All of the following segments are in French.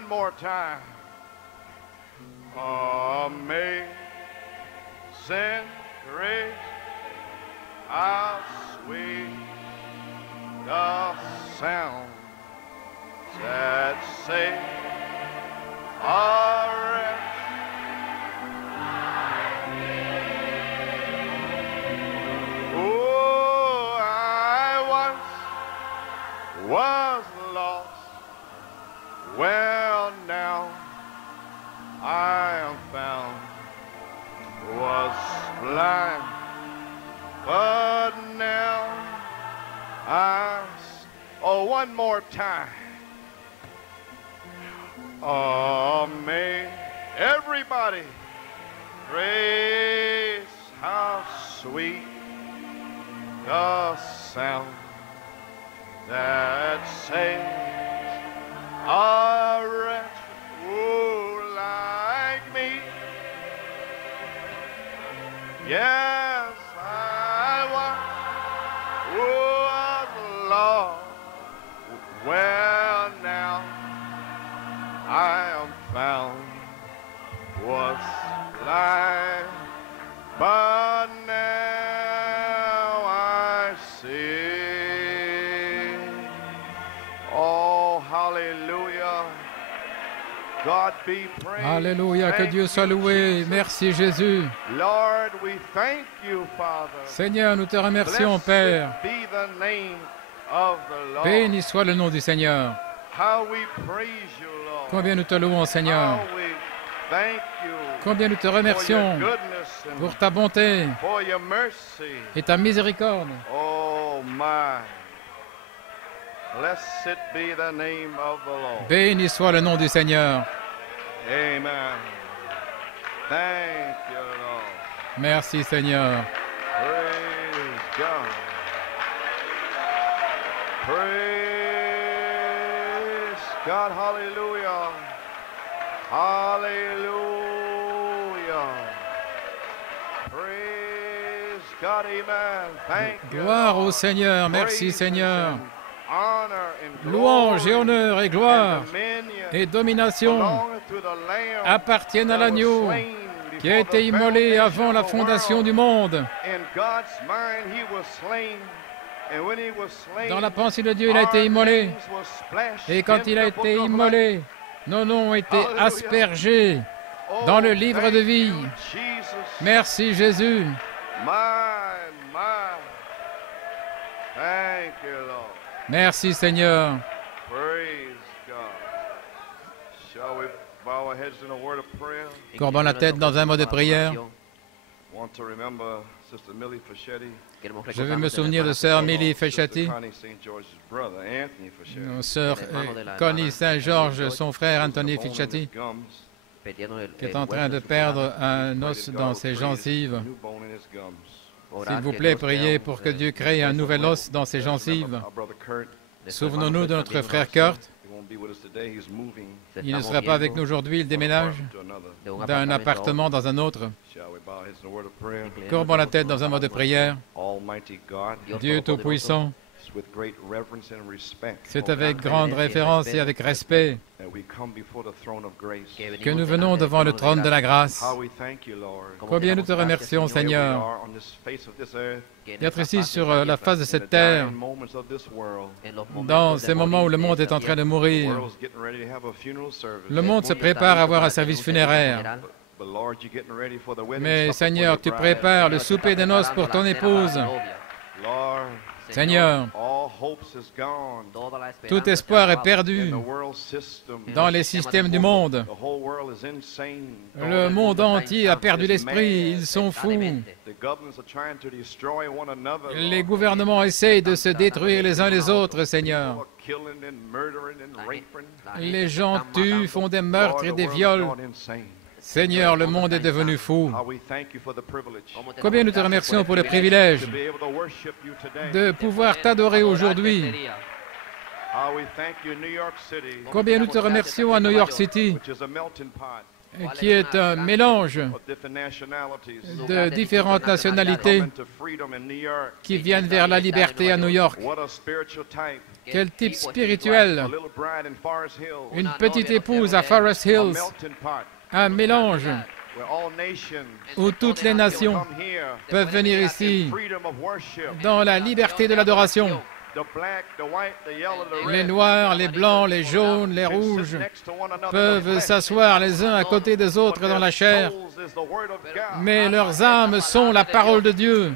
one more time. Amazing grace, how sweet the sound that saved a wretch like me. Oh, I once was lost, well now I am found, was blind, but now one more time. Amen. Everybody, praise how sweet the sound that saves a wretch like me. Yes, I was lost. Well, now I am found. Was blind, but now I see. Oh, hallelujah. God be praised. Alléluia, que Dieu soit loué. Merci Jésus. Lord, we thank you, Father. Seigneur, nous te remercions, Père. Blessed be the name of the Lord. Béni soit le nom du Seigneur. How we praise you, Lord. Combien nous te louons, Seigneur. How we thank you Combien nous te for remercions your goodness and pour ta bonté for your mercy. et ta miséricorde. Oh my. Blessed be the name of the Lord. Béni soit le nom du Seigneur. Amen. Thank you, Lord. Merci, Seigneur. Praise God. Praise God. Hallelujah. Hallelujah. Praise God. Amen. Thank you. Gloire au Lord. Seigneur. Merci, Praises Seigneur. and honor and Louange et glory honneur et gloire and dominion et domination belongeth to the Lamb appartiennent à that was l'agneau slain qui a before été the immolé foundation avant la of the fondation world. du monde. In God's mind, he was slain. And when he was slain, Dans la pensée de Dieu, il a été our immolé. names were splashed Et quand into il a the book été of life. immolé, nos noms ont été Hallelujah. aspergés Oh, dans le livre thank de vie. you, Jesus. Merci Jésus. My. Thank you, Lord. Merci Seigneur. Praise God. Shall we bow our heads in a word of prayer? Courbons la tête dans un mot de prière. Want to remember Sister Millie Fischetti, Je veux me souvenir de sœur Millie Feschati, Sister Connie St. George's brother, Anthony Fischetti. nos sœurs Connie Saint-Georges, son frère Anthony Bone in his Feschati, gums. qui est en train de perdre un os dans ses gencives. New bone in his gums. S'il vous plaît, priez pour que Dieu crée un nouvel os dans ses gencives. Our brother Kurt, Souvenons-nous de notre frère Kurt. he won't be with us today. He's moving Il ne sera pas avec nous aujourd'hui, il déménage to another. d'un appartement dans un autre. Shall we bow our heads in a word of prayer? Courbons la tête dans un mot de prière. Almighty God, Dieu Tout-Puissant, it's with great reverence and respect c'est avec grande référence et avec respect that we come before the throne of grace. que nous venons devant le trône de la grâce. How we thank you, Lord. Combien nous te remercions, Here we Seigneur, are on this face of this earth, d'être ici sur la face de in cette the terre, dying moments of this world. dans ces moments où le monde est en train de The mourir. world's getting ready to have a funeral service. Le monde se prépare à avoir un service funéraire. But Lord, you're getting ready for the wedding Mais supper for Seigneur, your tu bride. prépares le souper des noces pour ton épouse. Lord, Seigneur, all hopes is gone tout espoir est in perdu the world system. dans les systèmes du monde. The whole world is insane. Le monde entier a perdu l'esprit, ils sont fous. The governments are trying to destroy one another. Les gouvernements essayent de se détruire les uns les autres, Seigneur. People are killing and murdering and raping. Les gens tuent, font des meurtres et Lord, the des world's viols. gone insane. Seigneur, le monde est devenu fou. How we thank you for the privilege Combien nous te remercions pour le privilège to be able to worship you today. de pouvoir t'adorer aujourd'hui. How we thank you, New York City, Combien nous te remercions à New York City, which is a melting pot. qui est un mélange de différentes nationalités qui viennent vers la liberté à New York. Quel type spirituel! Une petite épouse à Forest Hills, un mélange où toutes les nations peuvent venir ici dans la liberté de l'adoration. Les noirs, les blancs, les jaunes, les rouges peuvent s'asseoir les uns à côté des autres dans la chair, mais leurs âmes sont la parole de Dieu.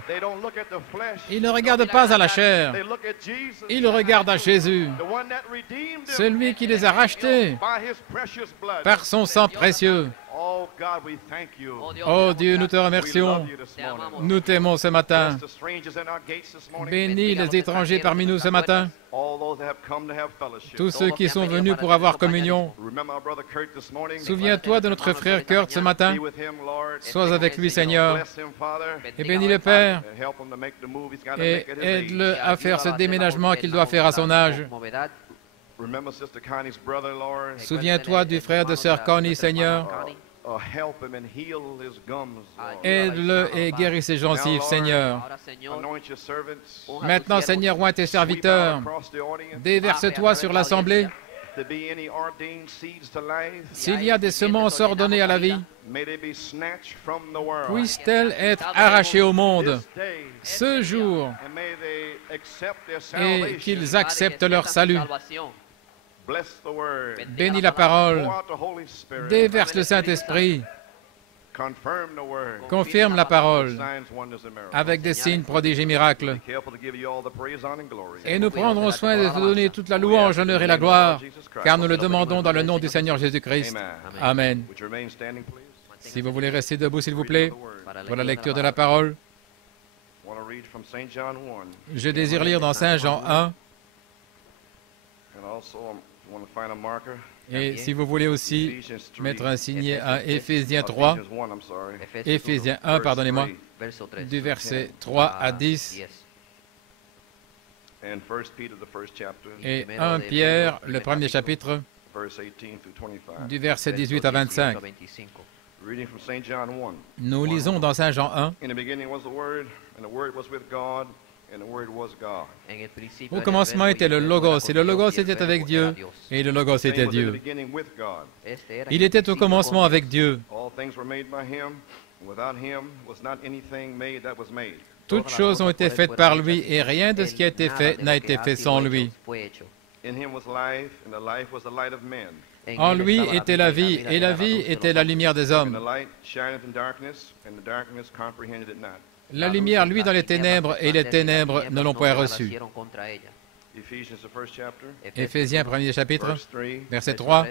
Ils ne regardent pas à la chair, ils regardent à Jésus, celui qui les a rachetés par son sang précieux. Oh Dieu, nous te remercions. Nous t'aimons ce matin. Bénis les étrangers parmi nous ce matin. Tous ceux qui sont venus pour avoir communion. Souviens-toi de notre frère Kurt ce matin. Sois avec lui, Seigneur. Et bénis le Père. Et aide-le à faire ce déménagement qu'il doit faire à son âge. Souviens-toi du frère de sœur Connie, Seigneur. Aide-le et guéris ses gencives, Seigneur. Maintenant, Seigneur, oins tes serviteurs. Déverse-toi sur l'assemblée. S'il y a des semences ordonnées à la vie, puissent-elles être arrachées au monde ce jour et qu'ils acceptent leur salut. Bénis la parole, déverse le Saint-Esprit, confirme la parole avec des signes, prodiges et miracles. Et nous prendrons soin de te donner toute la louange, l'honneur et la gloire, car nous le demandons dans le nom du Seigneur Jésus-Christ. Amen. Si vous voulez rester debout, s'il vous plaît, pour la lecture de la parole, je désire lire dans Saint Jean 1. Et si vous voulez aussi mettre un signet à Éphésiens 3, Éphésiens 1, pardonnez-moi, du verset 3 à 10, et 1 Pierre, le premier chapitre, du verset 18 à 25. Nous lisons dans Saint Jean 1. Au commencement était le Logos, et le Logos était avec Dieu, et le Logos était Dieu. Il était au commencement avec Dieu. Toutes choses ont été faites par lui, et rien de ce qui a été fait n'a été fait sans lui. En lui était la vie, et la vie était la lumière des hommes. La lumière, lui, dans les ténèbres, et les ténèbres ne l'ont point reçue. Éphésiens, premier chapitre, verset 3.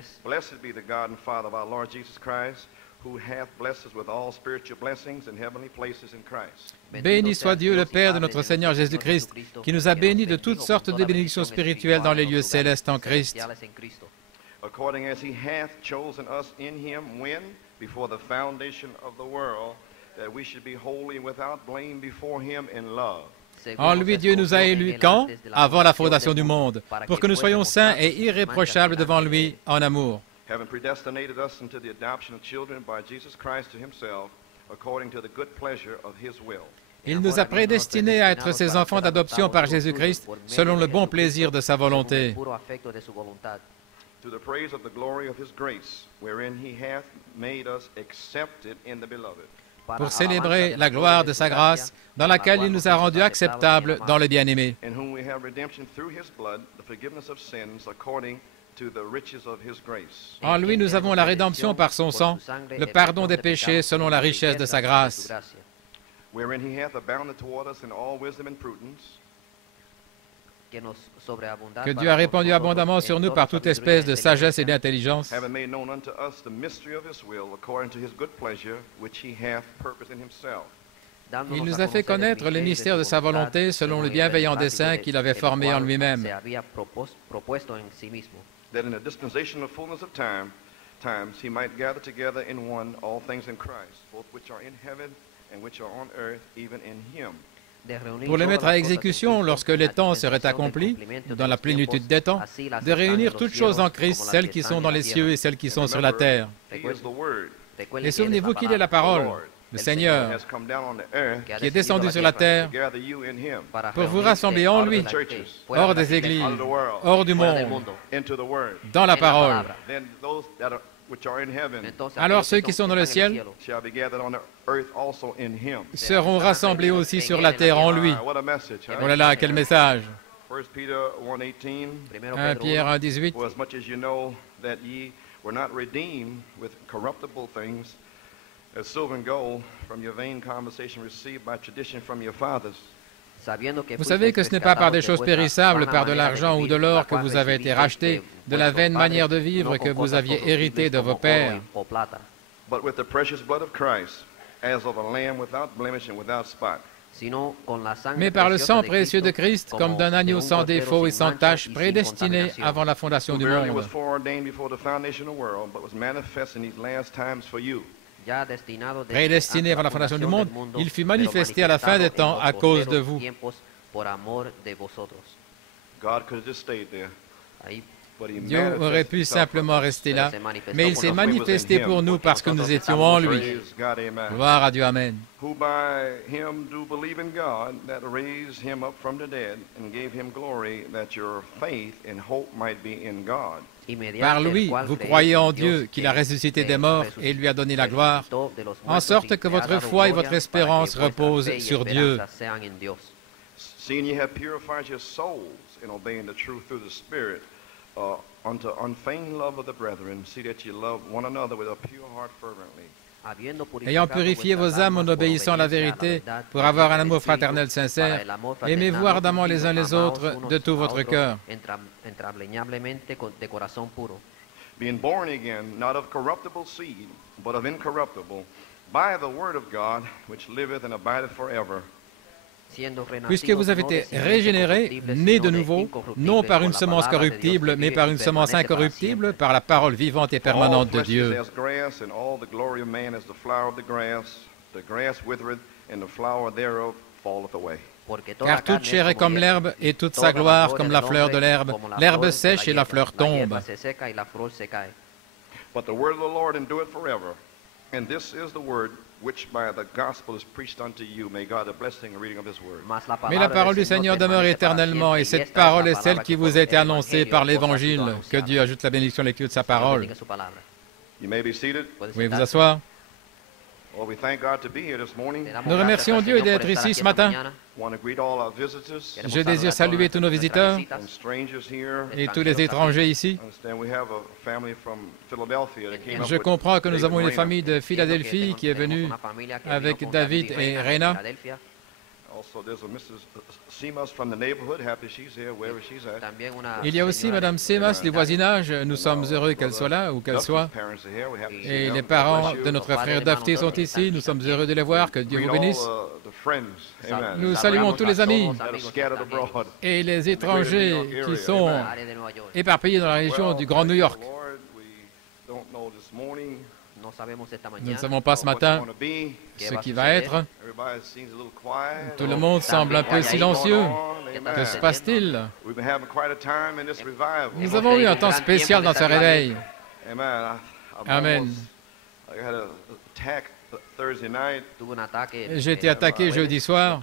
Béni soit Dieu, le Père de notre Seigneur Jésus-Christ, qui nous a bénis de toutes sortes de bénédictions spirituelles dans les lieux célestes en Christ. According as he hath chosen us in him when, before the foundation of the world, that we should be holy and without blame before him in love. En lui, Dieu nous a élus quand? Avant la fondation du monde, pour que nous soyons saints et irréprochables devant lui en amour. Having predestinated us into the adoption of children by Jesus Christ to himself, according to the good pleasure of his will. Il nous a prédestinés à être ses enfants d'adoption par Jésus-Christ, selon le bon plaisir de sa volonté. To the praise of the glory of his grace, wherein he hath made us accepted in the beloved. Pour célébrer la gloire de sa grâce, dans laquelle il nous a rendus acceptables dans le bien-aimé. In whom we have redemption through his blood, the forgiveness of sins, according to the riches of his grace. En lui, nous avons la rédemption par son sang, le pardon des péchés selon la richesse de sa grâce. Wherein he hath abounded toward us in all wisdom and prudence. Que Dieu a répandu abondamment sur nous par toute espèce de sagesse et d'intelligence. Il nous a fait connaître le mystère de sa volonté selon le bienveillant dessein qu'il avait formé en lui-même. pour les mettre à exécution lorsque les temps seraient accomplis, dans la plénitude des temps, de réunir toutes choses en Christ, celles qui sont dans les cieux et celles qui sont sur la terre. Et souvenez-vous qu'il est la parole, le Seigneur, qui est descendu sur la terre pour vous rassembler en lui, hors des églises, hors du monde, dans la parole. Alors ceux qui sont dans le ciel seront rassemblés aussi sur la terre en lui. Oh là là, quel message! 1 Pierre 1,18. Vous savez que ce n'est pas par des choses périssables, par de l'argent ou de l'or que vous avez été rachetés, de la vaine manière de vivre que vous aviez hérité de vos pères, mais par le sang précieux de Christ, comme d'un agneau sans défaut et sans tache, prédestiné avant la fondation du monde. Prédestiné avant la fondation du monde, il fut manifesté à la fin des temps à cause de vous. Dieu aurait pu simplement rester là, mais il s'est manifesté pour nous parce que nous étions en lui. Gloire à Dieu, Amen. Par lui, vous croyez en Dieu, qu'il a ressuscité des morts et lui a donné la gloire, en sorte que votre foi et votre espérance reposent sur Dieu. Ayant purifié vos âmes en obéissant à la vérité, pour avoir un amour fraternel sincère, aimez-vous ardemment les uns les autres de tout votre cœur. Being born again, not of corruptible seed, but of incorruptible, by the word of God, which liveth and abideth forever. Puisque vous avez été régénérés, nés de nouveau, non par une semence corruptible, mais par une semence incorruptible, par la parole vivante et permanente de Dieu. Car toute chair est comme l'herbe, et toute sa gloire comme la fleur de l'herbe. L'herbe sèche et la fleur tombe. But the word of the Lord endureth forever. And this is the word which by the gospel is preached unto you. May God have blessing and reading of this word. Mais la parole du Seigneur demeure éternellement, et cette parole est celle qui vous a été annoncée par l'Évangile. Que Dieu ajoute la bénédiction à l'écriture de sa parole. Vous pouvez vous asseoir. Nous remercions Dieu d'être ici ce matin. Je désire saluer tous nos visiteurs et tous les étrangers ici. Je comprends que nous avons une famille de Philadelphie qui est venue avec David et Rena. Il y a aussi Mme Semas du voisinage. Nous sommes heureux qu'elle soit là, où qu'elle soit. Et les parents de notre frère Dafty sont ici. Nous sommes heureux de les voir. Que Dieu vous bénisse. Nous saluons tous les amis et les étrangers qui sont éparpillés dans la région du Grand New York. Nous ne savons pas ce matin ce qui va être. Tout le monde semble un peu silencieux. Que se passe-t-il? Nous avons eu un temps spécial dans ce réveil. Amen. J'ai été attaqué jeudi soir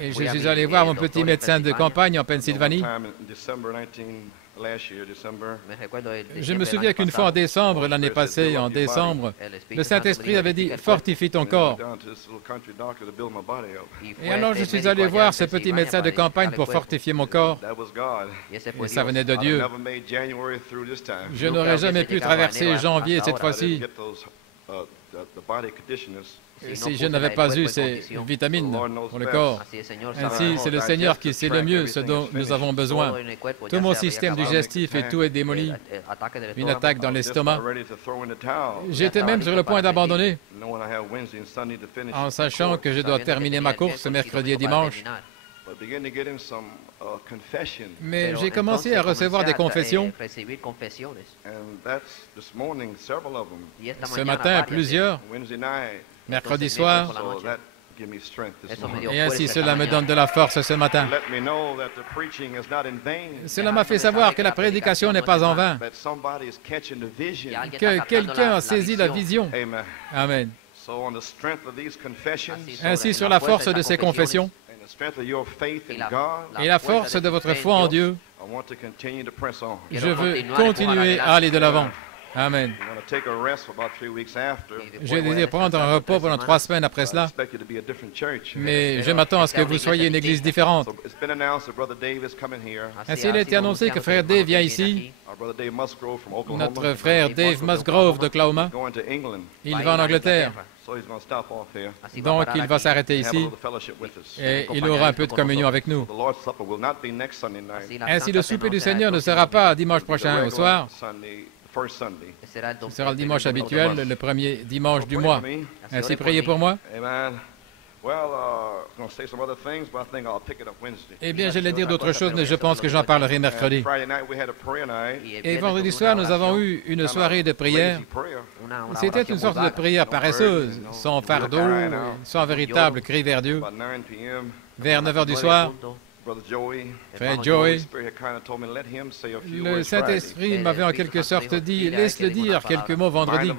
et je suis allé voir mon petit médecin de campagne en Pennsylvanie. Je me souviens qu'une fois en décembre, l'année passée, en décembre, le Saint-Esprit avait dit « Fortifie ton corps ». Et alors je suis allé voir ce petit médecin de campagne pour fortifier mon corps. Et ça venait de Dieu. Je n'aurais jamais pu traverser janvier cette fois-ci si je n'avais pas eu ces vitamines pour le corps. Ainsi, c'est le Seigneur qui sait le mieux ce dont nous avons besoin. Tout mon système digestif et tout est démoli. Une attaque dans l'estomac. J'étais même sur le point d'abandonner, en sachant que je dois terminer ma course mercredi et dimanche. Mais j'ai commencé à recevoir des confessions. Ce matin, plusieurs. Mercredi soir, Et ainsi, cela me donne de la force ce matin. Cela m'a fait savoir que la prédication n'est pas en vain, que quelqu'un a saisi la vision. Amen. Ainsi, sur la force de ces confessions et la force de votre foi en Dieu, je veux continuer à aller de l'avant. Amen. Je désire prendre un repos pendant 3 semaines après cela, mais je m'attends à ce que vous soyez une église différente. Ainsi, il a été annoncé que frère Dave vient ici, notre frère Dave Musgrove d'Oklahoma. Il va en Angleterre, donc il va s'arrêter ici et il aura un peu de communion avec nous. Ainsi, le souper du Seigneur ne sera pas dimanche prochain au soir. Ce sera le dimanche habituel, le premier dimanche du mois. Ainsi, priez pour moi. Eh bien, j'allais dire d'autres choses, mais je pense que j'en parlerai mercredi. Et vendredi soir, nous avons eu une soirée de prière. C'était une sorte de prière paresseuse, sans fardeau, sans véritable cri vers Dieu. Vers 9 h du soir, frère Joey, le Saint-Esprit m'avait en quelque sorte dit, laisse-le dire quelques mots vendredi.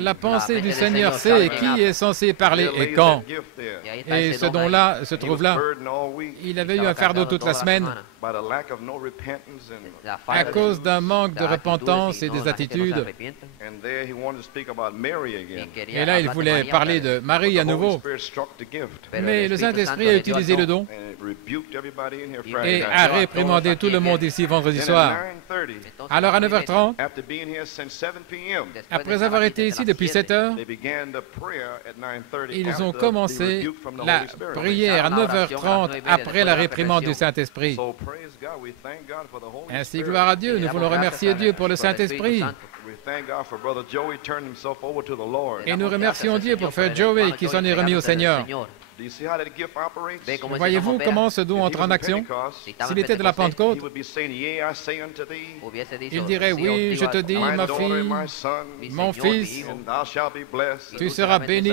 La pensée du Seigneur sait qui est censé parler et quand. Et ce don-là se trouve là. Il avait eu un fardeau toute la semaine à cause d'un manque de repentance et des attitudes. Et là, il voulait parler de Marie à nouveau. Mais le Saint-Esprit a utilisé le don et a réprimandé tout le monde ici vendredi soir. Alors à 9h30, après avoir été ici depuis 7 heures, ils ont commencé la prière à 9h30 après la réprimande du Saint-Esprit. Ainsi, gloire à Dieu, nous voulons remercier Dieu pour le Saint-Esprit. Et nous remercions Dieu pour frère Joey qui s'en est remis au Seigneur. Voyez-vous comment ce don entre en action? S'il était de la Pentecôte, il dirait, oui, je te dis, ma fille, mon fils, tu seras béni,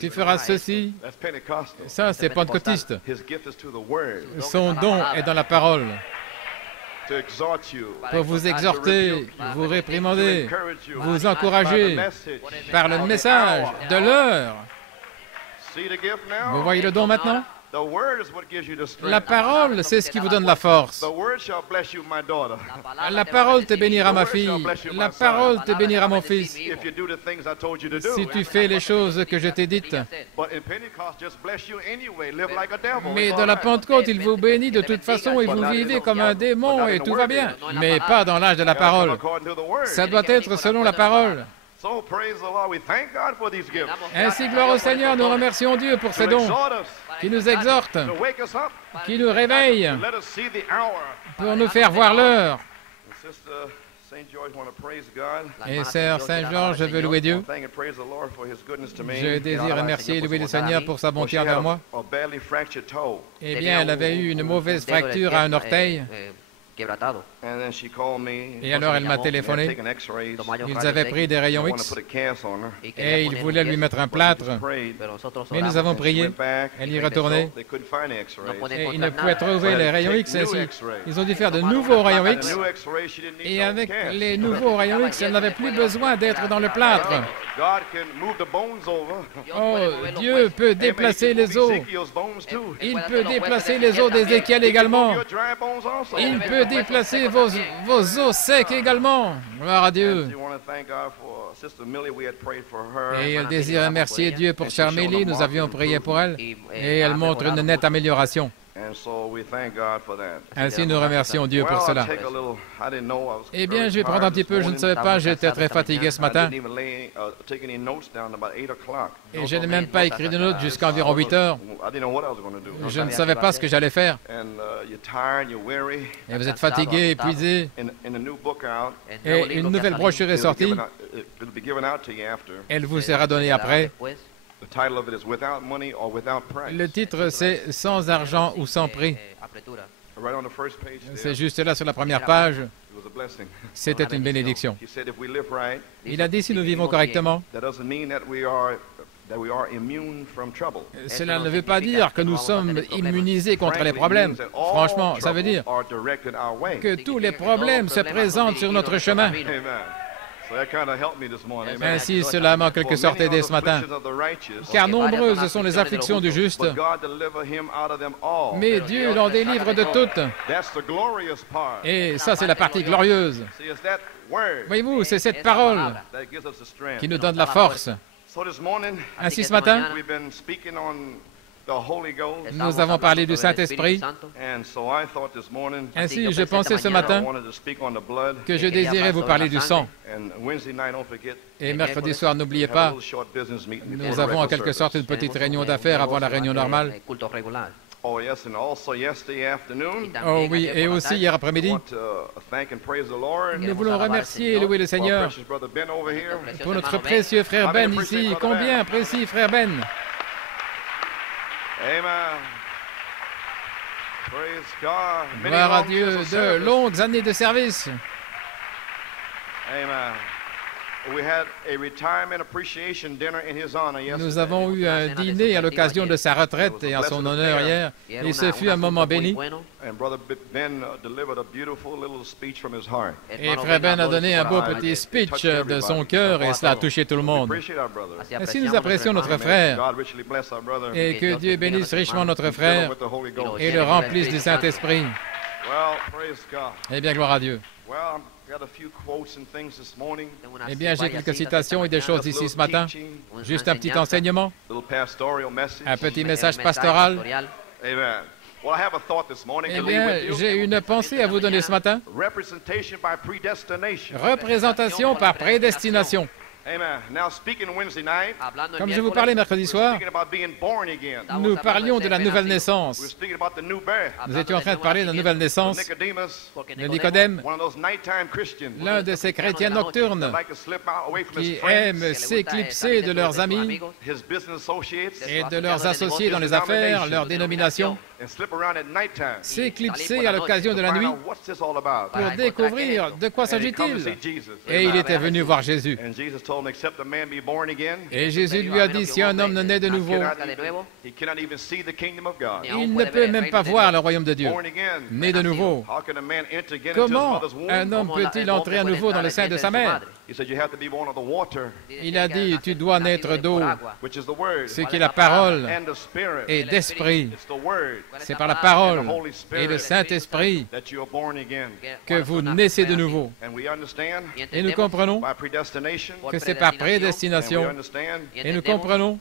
tu feras ceci. Ça, c'est pentecôtiste. Son don est dans la parole. Pour vous exhorter, vous réprimander, vous encourager par le message de l'heure. Vous voyez le don maintenant? La parole, c'est ce qui vous donne la force. La parole te bénira, ma fille. La parole te bénira, mon fils. Si tu fais les choses que je t'ai dites. Mais dans la Pentecôte, il vous bénit de toute façon et vous vivez comme un démon et tout va bien. Mais pas dans l'âge de la parole. Ça doit être selon la parole. Ainsi, gloire au Seigneur, nous remercions Dieu pour ces dons qui nous exhortent, qui nous réveillent pour nous faire voir l'heure. Et sœur Saint-Georges, je veux louer Dieu. Je désire remercier et louer le Seigneur pour sa bonté envers moi. Eh bien, elle avait eu une mauvaise fracture à un orteil. Et alors elle m'a téléphoné. Ils avaient pris des rayons X et ils voulaient lui mettre un plâtre. Mais nous avons prié. Elle y retournait. Et ils ne pouvaient trouver les rayons X ainsi. Ils ont dû faire de nouveaux rayons X. Et avec les nouveaux rayons X, elle n'avait plus besoin d'être dans le plâtre. Oh, Dieu peut déplacer les os. Il peut déplacer les os d'Ézéchiel également. Il peut déplacer vos os secs également. Gloire à Dieu. Et elle désire remercier Dieu pour Charmélie. Nous avions prié pour elle. Et elle montre une nette amélioration. Ainsi, nous remercions Dieu pour cela. Eh bien, je vais prendre un petit peu, je ne savais pas, j'étais très fatigué ce matin. Et je n'ai même pas écrit de notes jusqu'à environ 8 heures. Je ne savais pas ce que j'allais faire. Et vous êtes fatigué, épuisé. Et une nouvelle brochure est sortie. Elle vous sera donnée après. Le titre, c'est « Sans argent ou sans prix ». C'est juste là sur la première page. C'était une bénédiction. Il a dit si nous vivons correctement, Cela ne veut pas dire que nous sommes immunisés contre les problèmes. Franchement, ça veut dire que tous les problèmes se présentent sur notre chemin. Ainsi, cela m'a en quelque sorte aidé ce matin. Car nombreuses sont les afflictions du juste, mais Dieu l'en délivre de toutes. Et ça, c'est la partie glorieuse. Voyez-vous, c'est cette parole qui nous donne la force. Ainsi, ce matin, nous avons parlé du Saint-Esprit. Ainsi, je pensais ce matin que je désirais vous parler du sang. Et mercredi soir, n'oubliez pas, nous avons en quelque sorte une petite réunion d'affaires avant la réunion normale. Oh oui, et aussi hier après-midi, nous voulons remercier et louer le Seigneur pour notre précieux frère Ben ici. Combien apprécie frère Ben? Gloire à Dieu, de longues années de service. Nous avons eu un dîner à l'occasion de sa retraite et en son honneur hier, et ce fut un moment béni. Et frère Ben a donné un beau petit speech de son cœur et cela a touché tout le monde. Ainsi, nous apprécions notre frère et que Dieu bénisse richement notre frère et le remplisse du Saint-Esprit. Eh bien, gloire à Dieu. Eh bien, j'ai quelques citations et des choses ici ce matin. Juste un petit enseignement, un petit message pastoral. Eh bien, j'ai une pensée à vous donner ce matin. Représentation par prédestination. Comme je vous parlais mercredi soir, nous parlions de la nouvelle naissance. Nous étions en train de parler de la nouvelle naissance de Nicodème, l'un de ces chrétiens nocturnes qui aiment s'éclipser de leurs amis et de leurs associés dans les affaires, leur dénomination, s'éclipser à l'occasion de la nuit pour découvrir de quoi s'agit-il. Et il était venu voir Jésus. Et Jésus lui a dit, si un homme ne naît de nouveau, il ne peut même pas voir le royaume de Dieu. Né de nouveau. Comment un homme peut-il entrer à nouveau dans le sein de sa mère? Il a dit, tu dois naître d'eau, ce qui est la parole, et d'esprit. C'est par la parole et le Saint-Esprit que vous naissez de nouveau. Et nous comprenons que c'est par prédestination. Et nous comprenons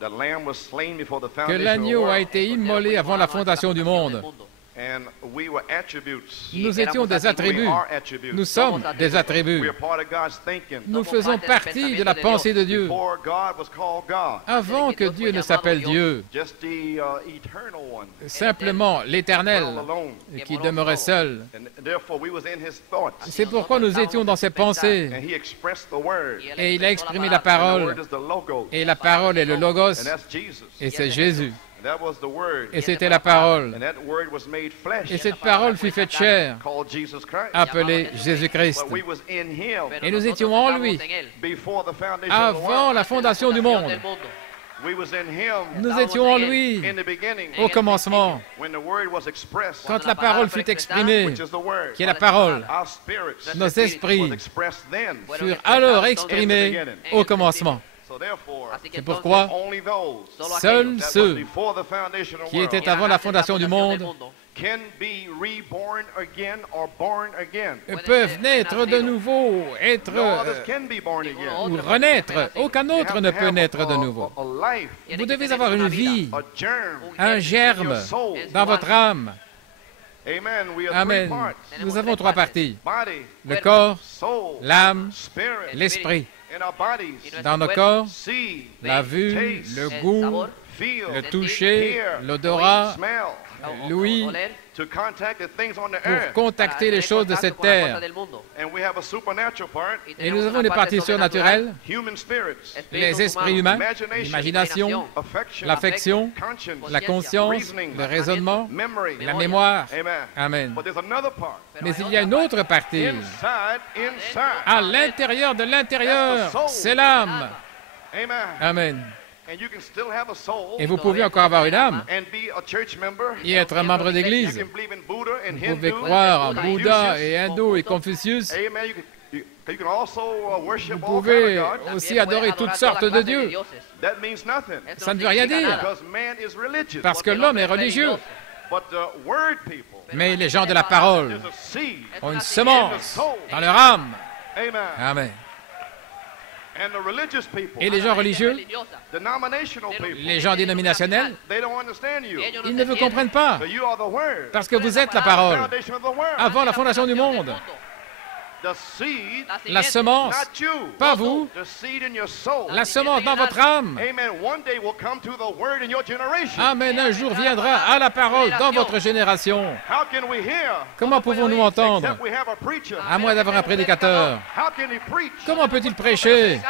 que l'agneau a été immolé avant la fondation du monde. Nous étions des attributs. Nous sommes des attributs. Nous faisons partie de la pensée de Dieu avant que Dieu ne s'appelle Dieu. Simplement l'Éternel qui demeurait seul. C'est pourquoi nous étions dans ses pensées. Et il a exprimé la parole. Et la parole est le Logos. Et c'est Jésus. Et c'était la parole. Et cette parole fut faite chair, appelée Jésus-Christ. Et nous étions en lui avant la fondation du monde. Nous étions en lui au commencement, quand la parole fut exprimée, qui est la parole. Nos esprits furent alors exprimés au commencement. C'est pourquoi seuls ceux qui étaient avant la fondation du monde peuvent naître de nouveau, ou renaître. Aucun autre ne peut naître de nouveau. Vous devez avoir une vie, un germe dans votre âme. Amen. Nous avons trois parties. Le corps, l'âme, l'esprit. Dans nos corps, la vue, le goût, le toucher, l'odorat, l'ouïe, pour contacter les choses de cette terre. Et nous avons des parties surnaturelles, les esprits humains, l'imagination, l'affection, la conscience, le raisonnement, la mémoire. Amen. Mais il y a une autre partie. À l'intérieur de l'intérieur, c'est l'âme. Amen. Et vous pouvez encore avoir une âme et être un membre d'église. Vous pouvez croire en Bouddha et hindou et Confucius. Vous pouvez aussi adorer toutes sortes de dieux. Ça ne veut rien dire, parce que l'homme est religieux. Mais les gens de la parole ont une semence dans leur âme. Amen. Et les gens religieux, les gens dénominationnels, ils ne vous comprennent pas, parce que vous êtes la parole, avant la fondation du monde. La semence, pas vous, la semence dans votre âme. Amen, un jour viendra à la parole dans votre génération. Comment pouvons-nous entendre, à moins d'avoir un prédicateur? Comment peut-il prêcher,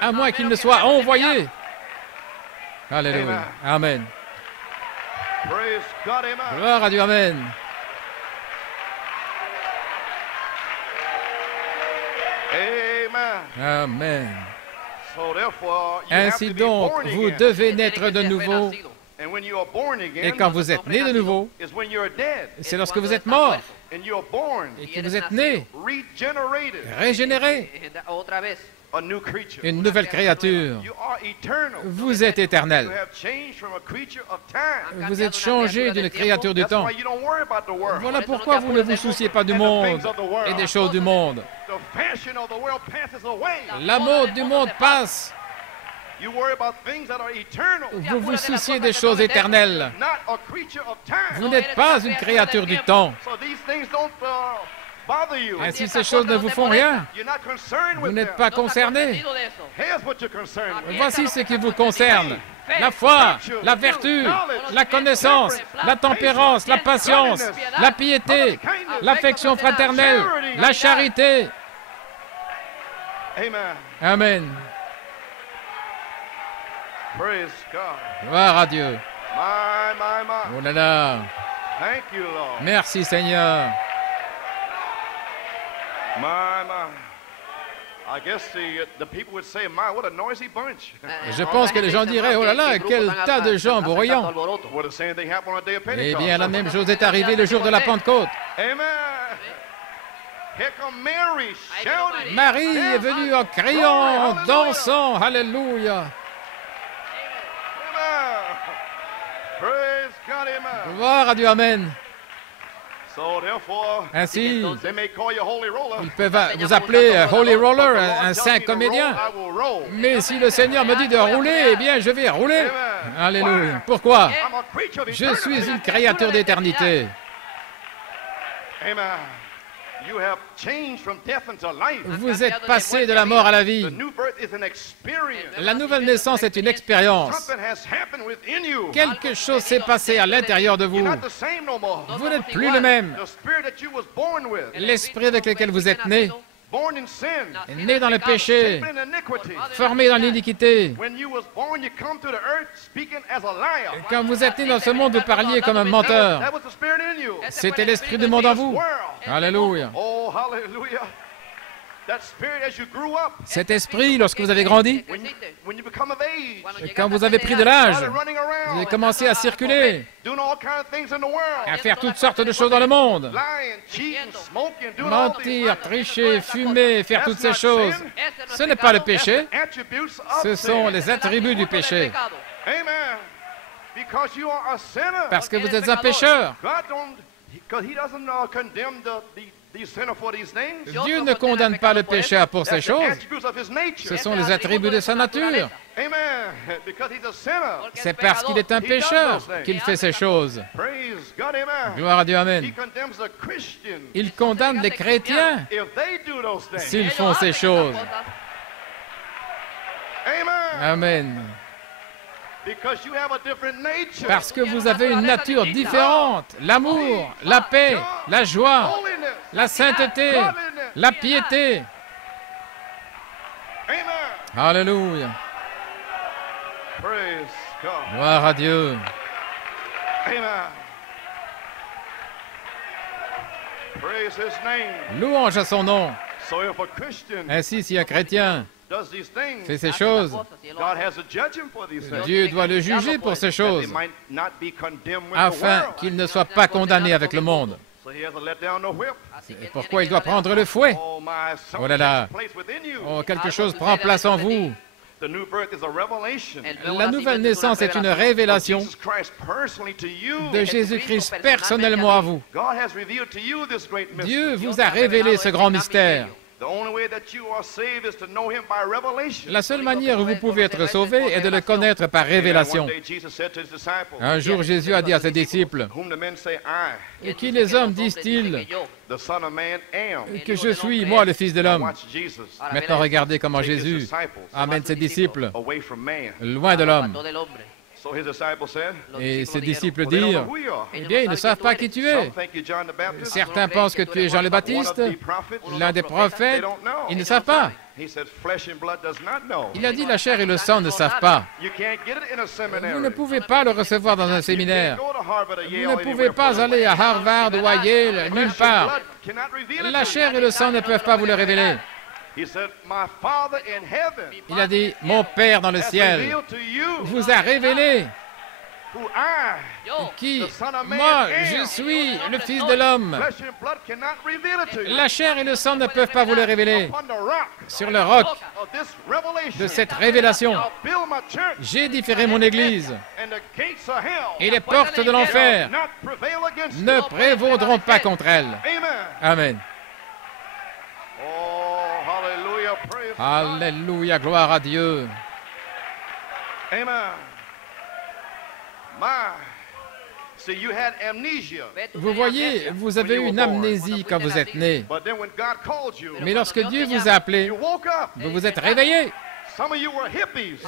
à moins qu'il ne soit envoyé? Alléluia. Amen. Gloire à Dieu. Amen. Amen. Ainsi donc, vous devez naître de nouveau. Et quand vous êtes né de nouveau, c'est lorsque vous êtes mort et que vous êtes né, régénéré, une nouvelle créature. Vous êtes éternel. Vous êtes changé d'une créature du temps. Voilà pourquoi vous ne vous souciez pas du monde et des choses du monde. La mode du monde passe. Vous vous souciez des choses éternelles. Vous n'êtes pas une créature du temps. Ainsi, ces choses ne vous font rien. Vous n'êtes pas concerné. Voici ce qui vous concerne. La foi, la vertu, la connaissance, la tempérance, la patience, la piété, l'affection fraternelle, la charité. Amen. Gloire à Dieu. Oh là là. Merci Seigneur. Je pense que les gens diraient, oh là là, quel tas de gens bruyants. Eh bien, la même chose est arrivée le jour de la Pentecôte. Marie est venue en criant, en dansant. Alléluia. Gloire à Dieu. Amen. Ainsi, ils peuvent vous appeler Holy Roller, un saint comédien. Mais si le Seigneur me dit de rouler, eh bien, je vais rouler. Alléluia. Pourquoi? Je suis une créature d'éternité. Vous êtes passé de la mort à la vie. La nouvelle naissance est une expérience. Quelque chose s'est passé à l'intérieur de vous. Vous n'êtes plus le même. L'esprit avec lequel vous êtes né, né dans le péché, formé dans l'iniquité. Quand vous êtes né dans ce monde, vous parliez comme un menteur. C'était l'esprit du monde en vous. Alléluia. Cet esprit, lorsque vous avez grandi, quand vous avez pris de l'âge, vous avez commencé à circuler, à faire toutes sortes de choses dans le monde. Mentir, tricher, fumer, faire toutes ces choses. Ce n'est pas le péché, ce sont les attributs du péché. Parce que vous êtes un pécheur. Dieu ne condamne pas le pécheur pour ces choses. Ce sont les attributs de sa nature. C'est parce qu'il est un pécheur qu'il fait ces choses. Gloire à Dieu, amen. Il condamne les chrétiens s'ils font ces choses. Amen. Parce que vous avez une nature différente. L'amour, la paix, la joie, la sainteté, la piété. Alléluia. Gloire à Dieu. Louange à son nom. Ainsi, si un chrétien fait ces choses, Dieu doit le juger pour ces choses, afin qu'il ne soit pas condamné avec le monde. Et pourquoi il doit prendre le fouet? Oh là là! Oh, quelque chose prend place en vous. La nouvelle naissance est une révélation de Jésus-Christ personnellement à vous. Dieu vous a révélé ce grand mystère. La seule manière où vous pouvez être sauvé est de le connaître par révélation. Un jour, Jésus a dit à ses disciples, « Qui les hommes disent-ils que je suis, moi, le Fils de l'homme ?» Maintenant, regardez comment Jésus amène ses disciples loin de l'homme. Et ses disciples dirent, « Eh bien, ils ne savent pas qui tu es. Certains pensent que tu es Jean le Baptiste, l'un des prophètes. Ils ne savent pas. » Il a dit, « La chair et le sang ne savent pas. » Vous ne pouvez pas le recevoir dans un séminaire. Vous ne pouvez pas aller à Harvard ou à Yale, nulle part. La chair et le sang ne peuvent pas vous le révéler. Il a dit, « Mon Père dans le ciel vous a révélé qui, moi, je suis le Fils de l'homme. La chair et le sang ne peuvent pas vous le révéler. Sur le roc de cette révélation, j'édifierai mon Église, et les portes de l'enfer ne prévaudront pas contre elle. » Amen. Alléluia, gloire à Dieu. Vous voyez, vous avez eu une amnésie quand vous êtes né. Mais lorsque Dieu vous a appelé, vous vous êtes réveillé.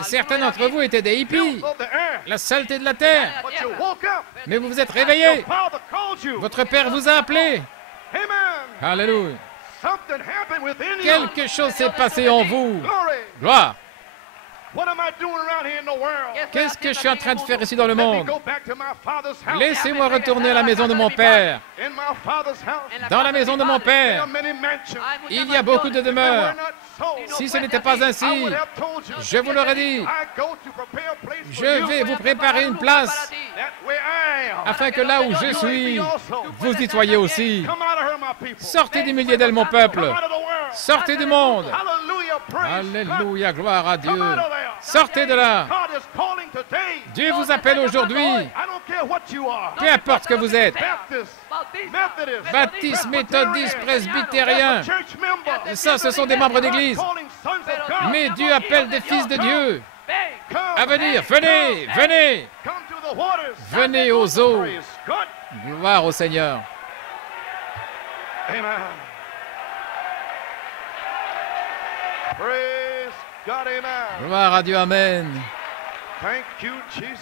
Certains d'entre vous étaient des hippies, la saleté de la terre. Mais vous vous êtes réveillés. Votre Père vous a appelé. Alléluia. Quelque chose s'est passé en vous. Gloire. Qu'est-ce que je suis en train de faire ici dans le monde? Laissez-moi retourner à la maison de mon Père. Dans la maison de mon Père, il y a beaucoup de demeures. Si ce n'était pas ainsi, je vous l'aurais dit. Je vais vous préparer une place, afin que là où je suis, vous y soyez aussi. Sortez du milieu d'elle, mon peuple. Sortez du monde. Alléluia, gloire à Dieu. Sortez de là. Dieu vous appelle aujourd'hui. Peu importe ce que vous êtes. Baptiste, méthodiste, presbytérien. Ça, ce sont des membres d'église. Mais Dieu appelle des fils de Dieu à venir. Venez, venez. Venez aux eaux. Gloire au Seigneur. Gloire à Dieu, amen.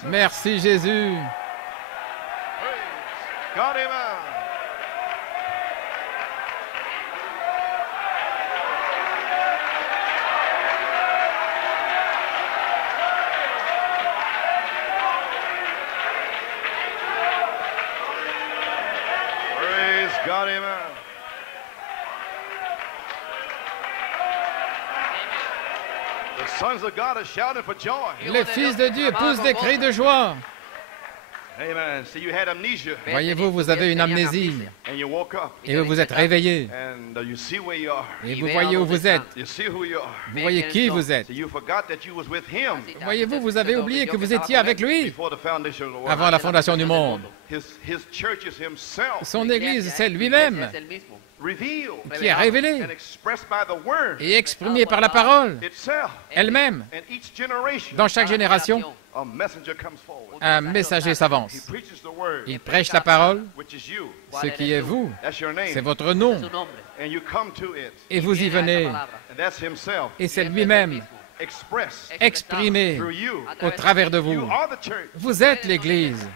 Merci Jésus. Praise God, amen. Les fils de Dieu poussent des cris de joie. Voyez-vous, vous avez une amnésie. Et vous vous êtes réveillé. Et vous voyez où vous êtes. Vous voyez qui vous êtes. Voyez-vous, vous avez oublié que vous étiez avec lui avant la fondation du monde. Son Église, c'est lui-même qui est révélé et exprimé par la parole elle-même. Dans chaque génération, un messager s'avance. Il prêche la parole, ce qui est vous, c'est votre nom, et vous y venez. Et c'est lui-même exprimé au travers de vous. Vous êtes l'Église.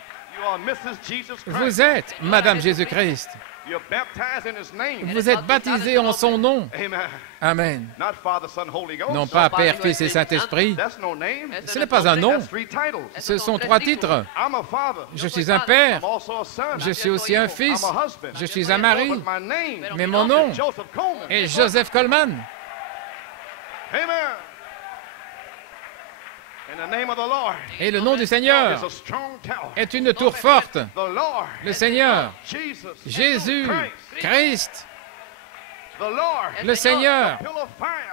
Vous êtes Madame Jésus-Christ. Vous êtes baptisés en son nom. Amen. Non pas Père, Fils et Saint-Esprit. Ce n'est pas un nom. Ce sont 3 titres. Je suis un père. Je suis aussi un fils. Je suis un mari. Mais mon nom est Joseph Coleman. Et le nom du Seigneur est une tour forte. Le Seigneur, Jésus, Christ, le Seigneur,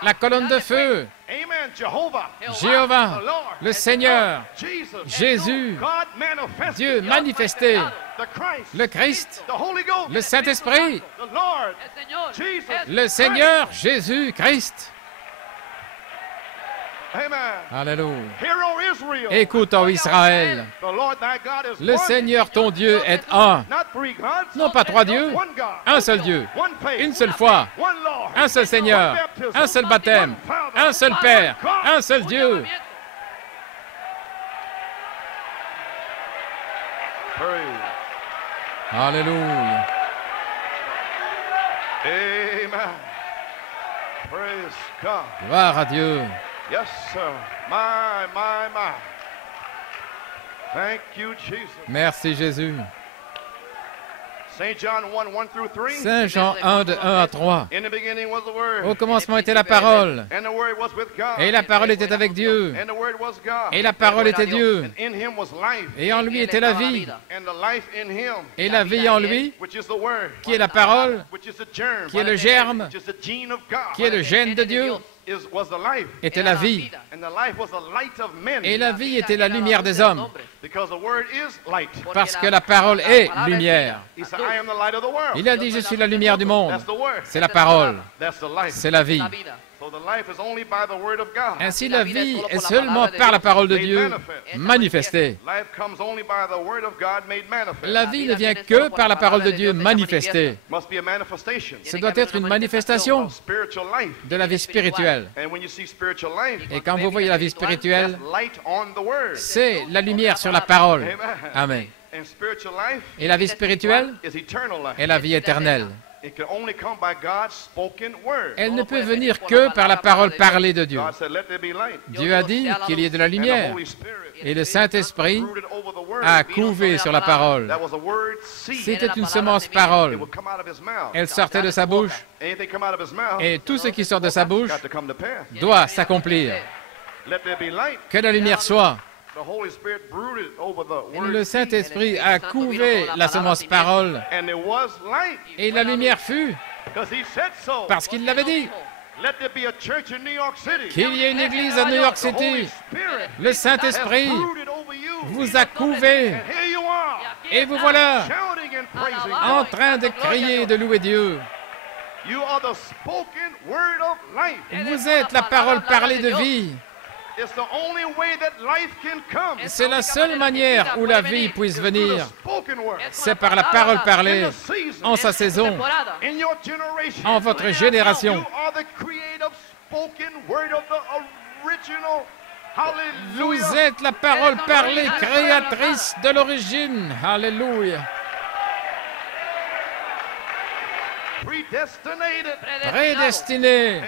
la colonne de feu, Jéhovah, le Seigneur, Jésus, Dieu manifesté, le Christ, le Saint-Esprit, le Seigneur, Jésus, Christ. Alléluia. Écoute, ô Israël, le Seigneur ton Dieu est un. Non pas trois dieux, un seul Dieu, une seule foi, un seul Seigneur, un seul baptême, un seul Père, un seul Dieu. Alléluia. Amen. Praise God. Gloire à Dieu. Yes, sir. My. Thank you, Jesus. Merci Jésus. Saint John 1, 1 through 3. Saint Jean 1, de 1 à 3. In the beginning was the Word. Au commencement était la parole, And the Word was with God. et la parole était avec Dieu, And the Word was God. et la parole était Dieu, In him was life. et en lui était la vie, And the life in him, et la vie en lui, which is the Word. qui est la parole, Which is the germ. qui est le germe, Which is the gene of God. qui est le gène de Dieu, Was the life. était la vie, And the life was the light of men. et la vie était la lumière des hommes, Because the Word is light. parce que la parole est lumière. He said, I am the light of the world. Il a dit, je suis la lumière du monde. That's the Word. C'est la parole, That's the life. c'est la vie. So the life is only by the Word of God. Ainsi, la vie est seulement par la parole de Dieu manifestée. Life comes only by the Word of God made manifest. La vie ne vient que par la parole de Dieu manifestée. Must be a manifestation Ce doit être une manifestation of spiritual life. de la vie spirituelle. And when you see spiritual life, Et quand vous voyez la vie spirituelle, that's light on the Word. c'est la lumière sur la parole. Amen. And spiritual life Et la vie spirituelle is eternal life. est la vie éternelle. It can only come by God's spoken word. Elle ne peut venir que par la parole parlée de Dieu. God said, let there be light. Dieu a dit qu'il y ait de la And the lumière. Holy Spirit Et le Saint-Esprit brooded over the word. a couvé sur la parole. That was a word seed. C'était une semence It parole. would come out of his mouth. Elle sortait de sa bouche, Anything come out of his mouth et tout ce qui sort de sa bouche got to come to pass. doit s'accomplir. Let there be light. Que la lumière soit. The Holy Spirit brooded over the word Le seed. Saint-Esprit a couvé la semence parole. And there was light. Et la lumière fut, Because he said so. parce qu'il l'avait dit, Let there be a church in New York City. qu'il y ait une église à New York The Holy City. Spirit Le Saint-Esprit brooded over you. vous a couvé. And here you are, Et vous voilà shouting and praising en God. train de crier et de louer Dieu. You are the spoken word of life. Vous êtes la parole parlée de vie. It's the only way that life can come. C'est la seule manière où la vie puisse Through venir. the spoken word. C'est par la parole parlée, In the season, en sa saison, in your generation, en votre génération. you are the creative spoken word of the original. Vous Hallelujah. êtes la parole parlée créatrice de l'origine. Alléluia. Predestinated. Prédestiné.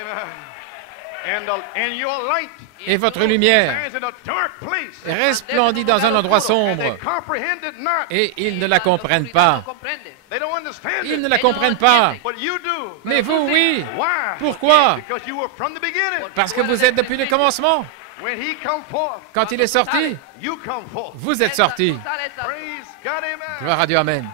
And your light Et votre lumière shines in a dark place. resplendit dans un endroit And they sombre. comprehend it not. Et ils ne la comprennent pas. They don't understand Ils it. ne la comprennent pas. But you do. Mais vous, oui. Why? Pourquoi? Because you were from the beginning. Parce que vous êtes depuis le commencement. When he come forth, Quand il est sorti, you come forth. vous êtes sortis. Praise God, amen. Gloire à Dieu, Amen.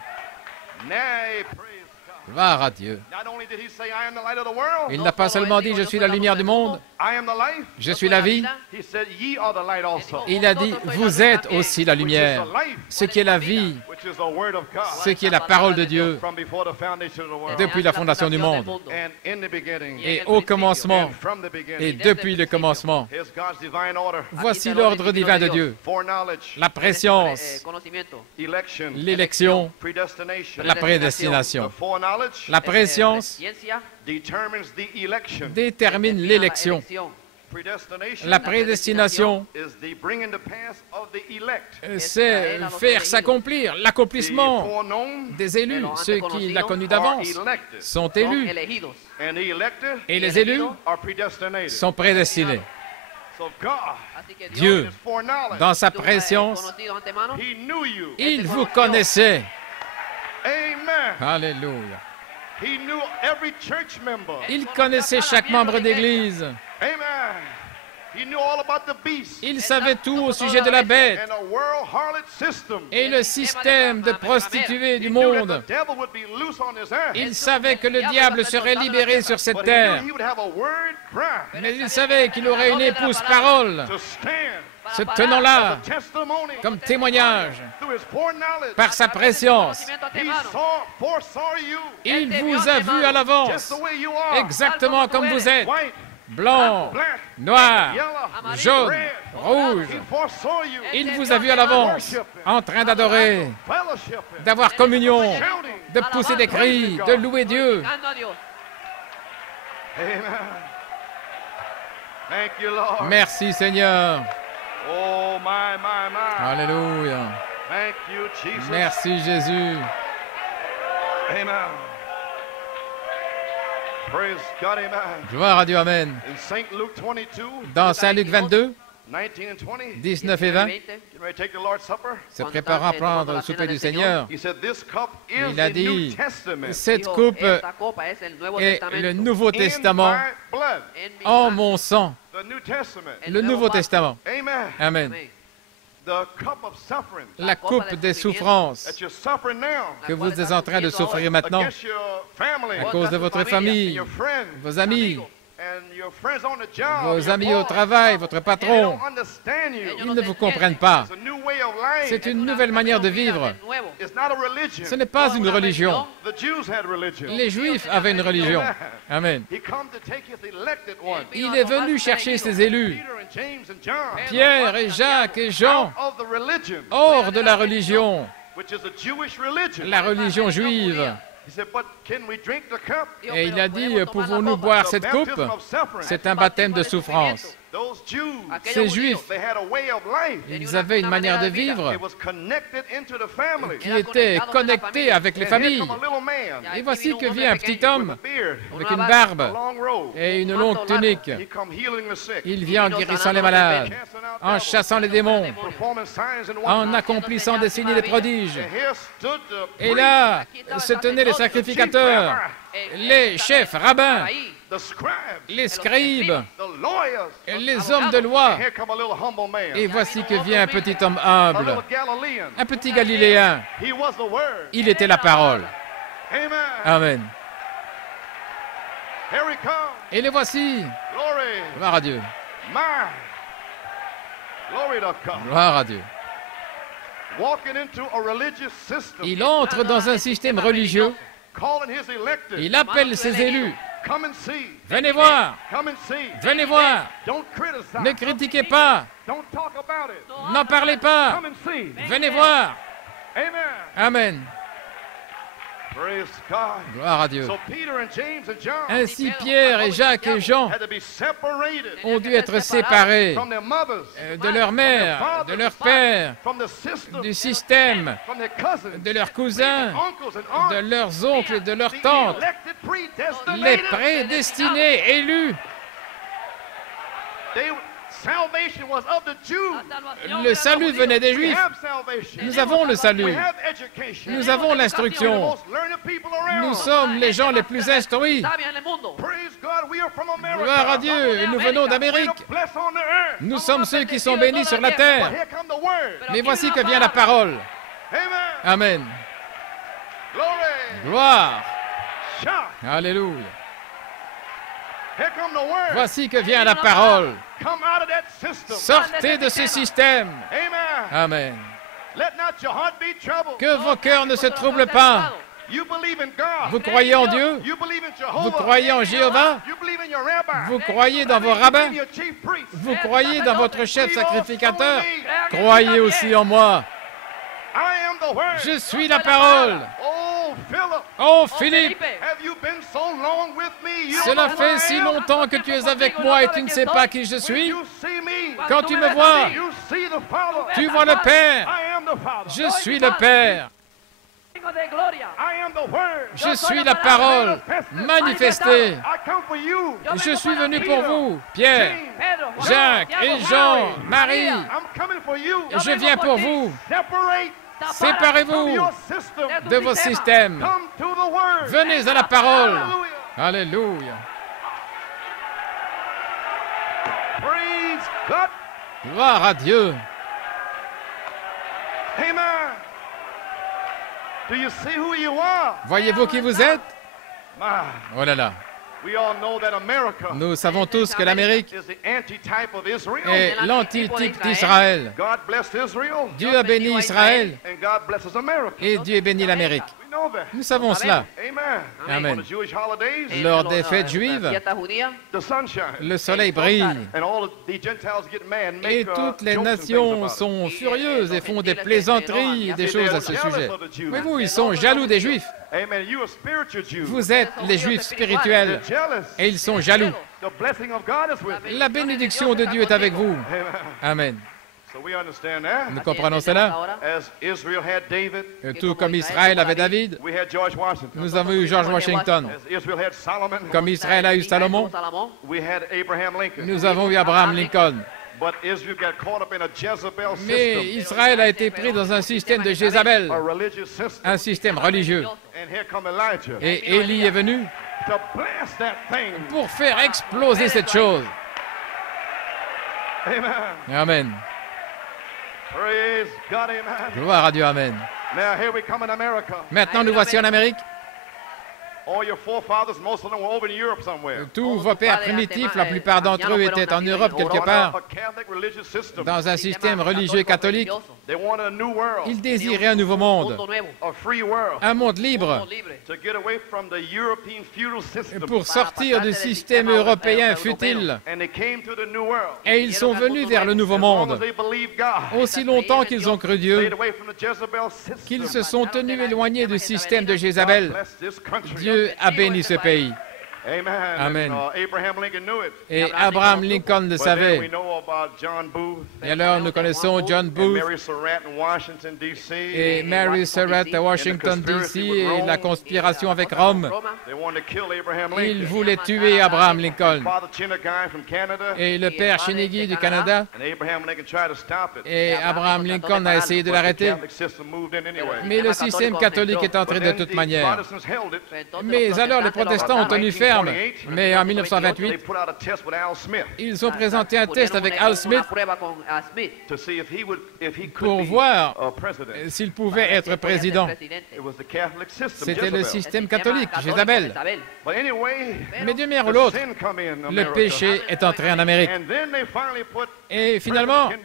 Nay, praise God. Gloire à Dieu. Not only did he say, I am the light of the world, Il n'a pas seulement dit, je suis la lumière du monde, I am the life. je suis la vie. He said, ye are the light also. Il a dit, vous êtes aussi la lumière. Ce qui est la vie, Which is the word of God. ce qui est la parole de Dieu From before the foundation of the world. depuis la fondation du monde. And in the beginning. Et au commencement, And from the beginning. et depuis le commencement. Here's God's divine order. Voici l'ordre divin de Dieu. Foreknowledge. La préscience, Election. l'élection, Predestination. la prédestination. The foreknowledge La préscience determines the election. détermine l'élection. Predestination La prédestination, is the bringing to pass of the elect. c'est faire s'accomplir The l'accomplissement foreknown des élus. Ceux qui l'ont connu are d'avance elected. sont élus And the elected et les élus are predestinated. sont prédestinés. So God, Dieu, his foreknowledge, dans sa préscience, he knew you. il vous connaissait. Amen. Alléluia. He knew every church member. Il connaissait chaque membre d'église. Amen. Il savait tout au sujet de la bête et le système de prostituées du monde. Il savait que le diable serait libéré sur cette terre. Mais il savait qu'il aurait une épouse parole se tenant là comme témoignage par sa préscience. Il vous a vu à l'avance, exactement comme vous êtes, blanc, noir, jaune, rouge. Il vous a vu à l'avance, en train d'adorer, d'avoir communion, de pousser des cris, de louer Dieu. Merci Seigneur. Oh, my. Alléluia. Thank you, Jesus. Merci Jésus. Amen. Praise God, amen. Gloire à Dieu, amen. In Saint Luke 22, Dans Saint Luc 22, 19 and 20, 19 et 20, get ready to take the Lord's Supper. se préparant à prendre le souper du Seigneur, He said, this cup is il a the New dit, Testament cette coupe est le Nouveau Testament in my blood. en mon sang. The New Testament. Le Nouveau Testament. Amen. Amen. The cup of suffering La coupe des souffrances that you're suffering now que vous êtes en train de souffrir maintenant against your family à cause de votre and famille, your friends vos amis, and your friends on the job, vos your amis au boss. travail, votre They patron. don't understand you. Ils ne vous comprennent pas. It's a new way of life. C'est une nouvelle manière de vivre. It's not a religion. Ce n'est pas une religion. The Jews had religion. Les Juifs avaient une religion. Amen. He come to take his elected ones. Il est venu chercher ses élus, Peter and James and John. Pierre et Jacques et Jean, Out of the religion, hors de la religion, which is a Jewish religion. la religion juive. He said, but can we drink the cup? Et il a dit, pouvons-nous boire cette coupe? C'est un baptême de souffrance. Those Jews, Ces Juifs, they had a way of life. ils avaient une manière de vivre It was connected into the family. qui était connectée avec les And here familles. come a little man Et voici que vient un petit homme with a beard, avec une a barbe long robe. et une longue tunique. He come healing the sick, Il vient en guérissant les malades, en chassant les démons, performing signs and en wonders. accomplissant des signes et des prodiges. And here stood the Et là se tenaient les sacrificateurs, les chefs rabbins, the scribes, les scribes, the lawyers. et les hommes de loi. Here come a little humble man, Et voici que vient un petit homme a humble, little Galilean. un petit Galiléen. He was the word. Il était la parole. Amen. Amen. Here he comes. Et les voici. Glory. Gloire à Dieu. My. Glory to God. Gloire à Dieu. Walking into a religious system. Il entre dans un système religieux. Calling his elected. Il appelle ses élus. Come and see. Venez voir. Come and see. Venez voir. Don't criticize. Ne critiquez pas. Don't talk about it. N'en parlez pas. Come and see. Venez voir. Amen. Amen. Praise God. Gloire à Dieu. So Peter and James and John Ainsi, Pierre et Jacques et Jean had to be separated ont dû être séparés from their mothers, de leur mère, de leur père, from the system, du système, from their cousins, de leurs cousins, uncles and aunts, de leurs oncles et de leurs the tantes, elected, les predestinated. prédestinés, élus. Salvation was of the Jews. Le salut venait des We Juifs. have salvation. Nous avons le We salut. have education. Nous avons We're the l'instruction. most learned people around. Nous sommes les gens les plus instruits. Praise God, we are from America. Gloire à Dieu, et nous venons We're d'Amérique. the blessed on the earth. Nous sommes ceux qui sont bénis sur la But terre. here come the word. Mais voici que vient la parole. Amen. Amen. Glory. Gloire. Shout. Alléluia. Here come the word. Voici que vient la parole. Come out of that system. Sortez de ce système. Amen. Amen. Let not your heart be troubled. Que vos cœurs ne se troublent pas. You believe in God. Vous croyez en Dieu. You believe in Jehovah. Vous croyez en Jéhovah. You believe in your rabbi. Vous croyez dans vos You rabbins. believe in your chief priest. Vous croyez dans votre chef sacrificateur. Croyez aussi en moi. I am the word. Je suis la parole. Oh, Philip, Oh Philippe, have you been so long with me? You cela don't know who fait si I am? longtemps que tu es avec moi et tu ne sais pas qui je When suis. you see me, Quand tu me vois, you see the Father. tu vois le Père. I am the Father. Je suis le Père. I am the word. Je suis la parole manifestée. I come for you. Je suis venu pour vous, Pierre, Jacques et Jean, Marie. I'm coming for you. Je viens pour vous. Separate Séparez-vous from your system. de vos systèmes. Come to the word. Venez à la parole. Hallelujah. Alléluia. Praise God. Gloire à Dieu. Amen. Do you see who you are? Voyez-vous qui vous êtes? My. Oh là là. We all know that America Nous savons tous que l'Amérique is the antitype of Israel. est l'antitype d'Israël. God blessed Israel, Dieu a béni Israël and God blesses America. et Dieu bénit l'Amérique. We know that. Nous savons cela. Amen. Amen. On the Jewish holidays, Lors des fêtes juives, the sun shines. le soleil brille And all of the Gentiles get mad and et make toutes les jokes and nations things about sont it. furieuses et font des plaisanteries et des choses à ce sujet. Mais vous, ils sont jaloux des Juifs. Amen. You are spiritual Jews. Vous êtes les Juifs spirituels They're jealous. et ils sont jaloux. The blessing of God is with you. La bénédiction de Dieu est avec vous. Amen. Amen. So we understand that. Nous comprenons cela. As Israel had David, Tout comme Israël avait David, we had George Washington. nous avons eu George Washington. As Israel had Solomon, Comme Israël a eu Salomon, we had Abraham Lincoln. nous avons eu Abraham Lincoln. But Israel got caught up in a Jezebel Mais system, Israël a été pris dans un système de Jézabel, a religious system. un système religieux. And here come Elijah Et Élie est venu to blast that thing. pour faire exploser cette chose. Amen. Amen. Praise God, amen. Gloire à Dieu, Amen. Now here we come in America. Maintenant, nous voici en Amérique. All your forefathers, most of them were over in Europe somewhere. Tous vos pères primitifs, la plupart d'entre eux étaient en Europe quelque part, A Catholic religious system. dans un système religieux catholique. They wanted a new world, Ils désiraient un nouveau monde, a free world, un monde libre, to get away from the European feudal system. pour sortir du système européen futile. And they came to the new world. Et ils sont venus vers le nouveau As long as monde. they believed God, Aussi longtemps qu'ils ont cru Dieu, stayed away from the Jezebel system. qu'ils se sont tenus éloignés du système de Jézabel, Bless this country. Dieu a béni ce pays. Amen. Amen. And, Abraham Lincoln knew it. Et Abraham Lincoln le But then we savait. know about John Booth Et alors nous connaissons John and Booth Mary Surratt in Washington, D.C. et Mary Surratt à Washington, D.C. et la conspiration avec Rome. They wanted to kill Abraham Lincoln. Ils voulaient tuer Abraham Lincoln. Father Chinnagai from Canada. Et le père Chenegui du Canada. And Abraham Lincoln tried to stop it. Et Abraham Lincoln a essayé de But the l'arrêter. Catholic system moved in anyway. Mais le système catholique est entré But de then toute the manière. Protestants held it. Mais alors les protestants ont tenu ferme. Mais en They 1928, put out a test with Al Smith ils ont présenté un test avec Al Smith to see if he could pour be voir a president. s'il pouvait être président. It was the Catholic system. C'était le Jezebel. système catholique, Jézabel. But anyway, Mais d'une manière ou the l'autre, sin come in le America. péché est entré en Amérique. And then they finally put Et finalement, President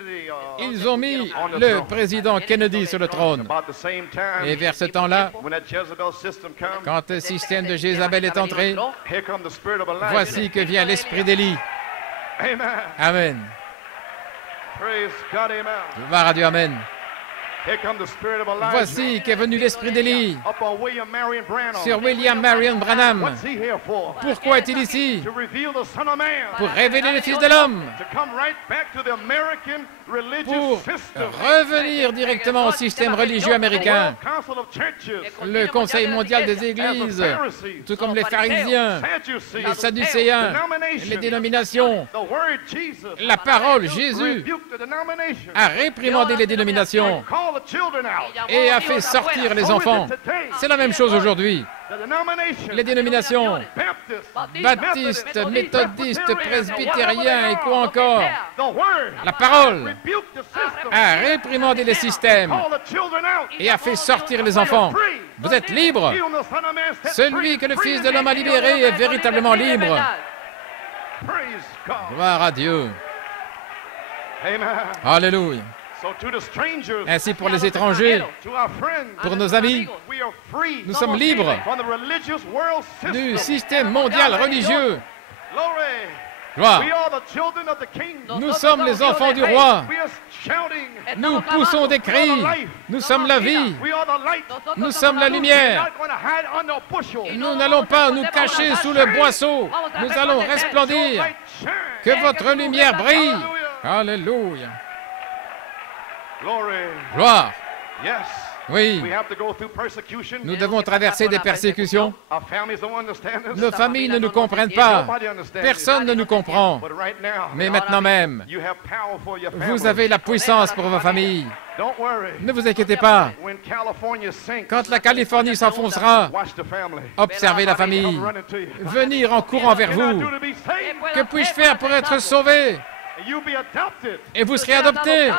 Kennedy, ils ont mis le président Kennedy sur le trône. about the same time, Et vers ce temps-là, when that Jezebel system comes, quand le système de Jézabel est entré, here comes the spirit of Elijah. voici que vient l'esprit d'Élie. Amen. Amen. Praise God, amen. Gloire à Dieu, Amen. Here comes the spirit of Elijah. Voici qu'est venu l'esprit d'Élie Up on William Marion Branham. sur William Marion Branham. What's he here for? Pourquoi est-il ici? To reveal the Son of Man. Pour révéler le Fils de l'homme, To come right back to the American religious pour system. revenir directement au système religieux américain. The World Council of Churches. Le Conseil mondial des églises, tout comme les pharisiens, Sadducees. les sadducéens, les dénominations, The word Jesus. la parole Jésus Rebuked the denomination. a réprimandé les dénominations Call the children out. et a fait sortir les enfants. C'est la même chose aujourd'hui. The denomination. Les dénominations Baptist. baptistes, méthodistes, presbytériens et quoi encore. The word. La parole Rebuked the system. a réprimandé les systèmes Call the children out. et a fait sortir les enfants. Vous êtes libres. He whom the Son of Man set Celui free que le is free Fils de l'homme a indeed. libéré est véritablement libre. Praise God. Gloire à Dieu. Amen. Alléluia. So to the strangers, Ainsi pour les étrangers, to our friends, pour nos amis, we are free nous sommes libres from the religious world du system. système mondial religieux. Glory. Gloire. We are the children of the King. Nous sommes les enfants du roi. We are shouting. Nous poussons des cris. Nous sommes la vie. We are the light. Nous sommes la We're lumière. not going to hide under a bushel. Nous n'allons pas nous cacher sous le boisseau. Nous allons resplendir. Light shine. Que votre lumière brille. Alléluia. Glory. Gloire. Yes. Oui, We have to go through persecution. nous devons traverser des persécutions. Our families don't understand us. Nos familles ne nous comprennent pas. Nobody understands Personne ne nous comprend. But right now, Mais maintenant même, you have power for your vous family. avez la puissance pour vos familles. Don't worry. Ne vous inquiétez pas. When California sinks, Quand la Californie s'enfoncera, watch the family. observez la famille. Come running to you. Venir en courant vers What can I vous. do to be saved? Que puis-je faire pour être sauvé? Et vous serez adoptés.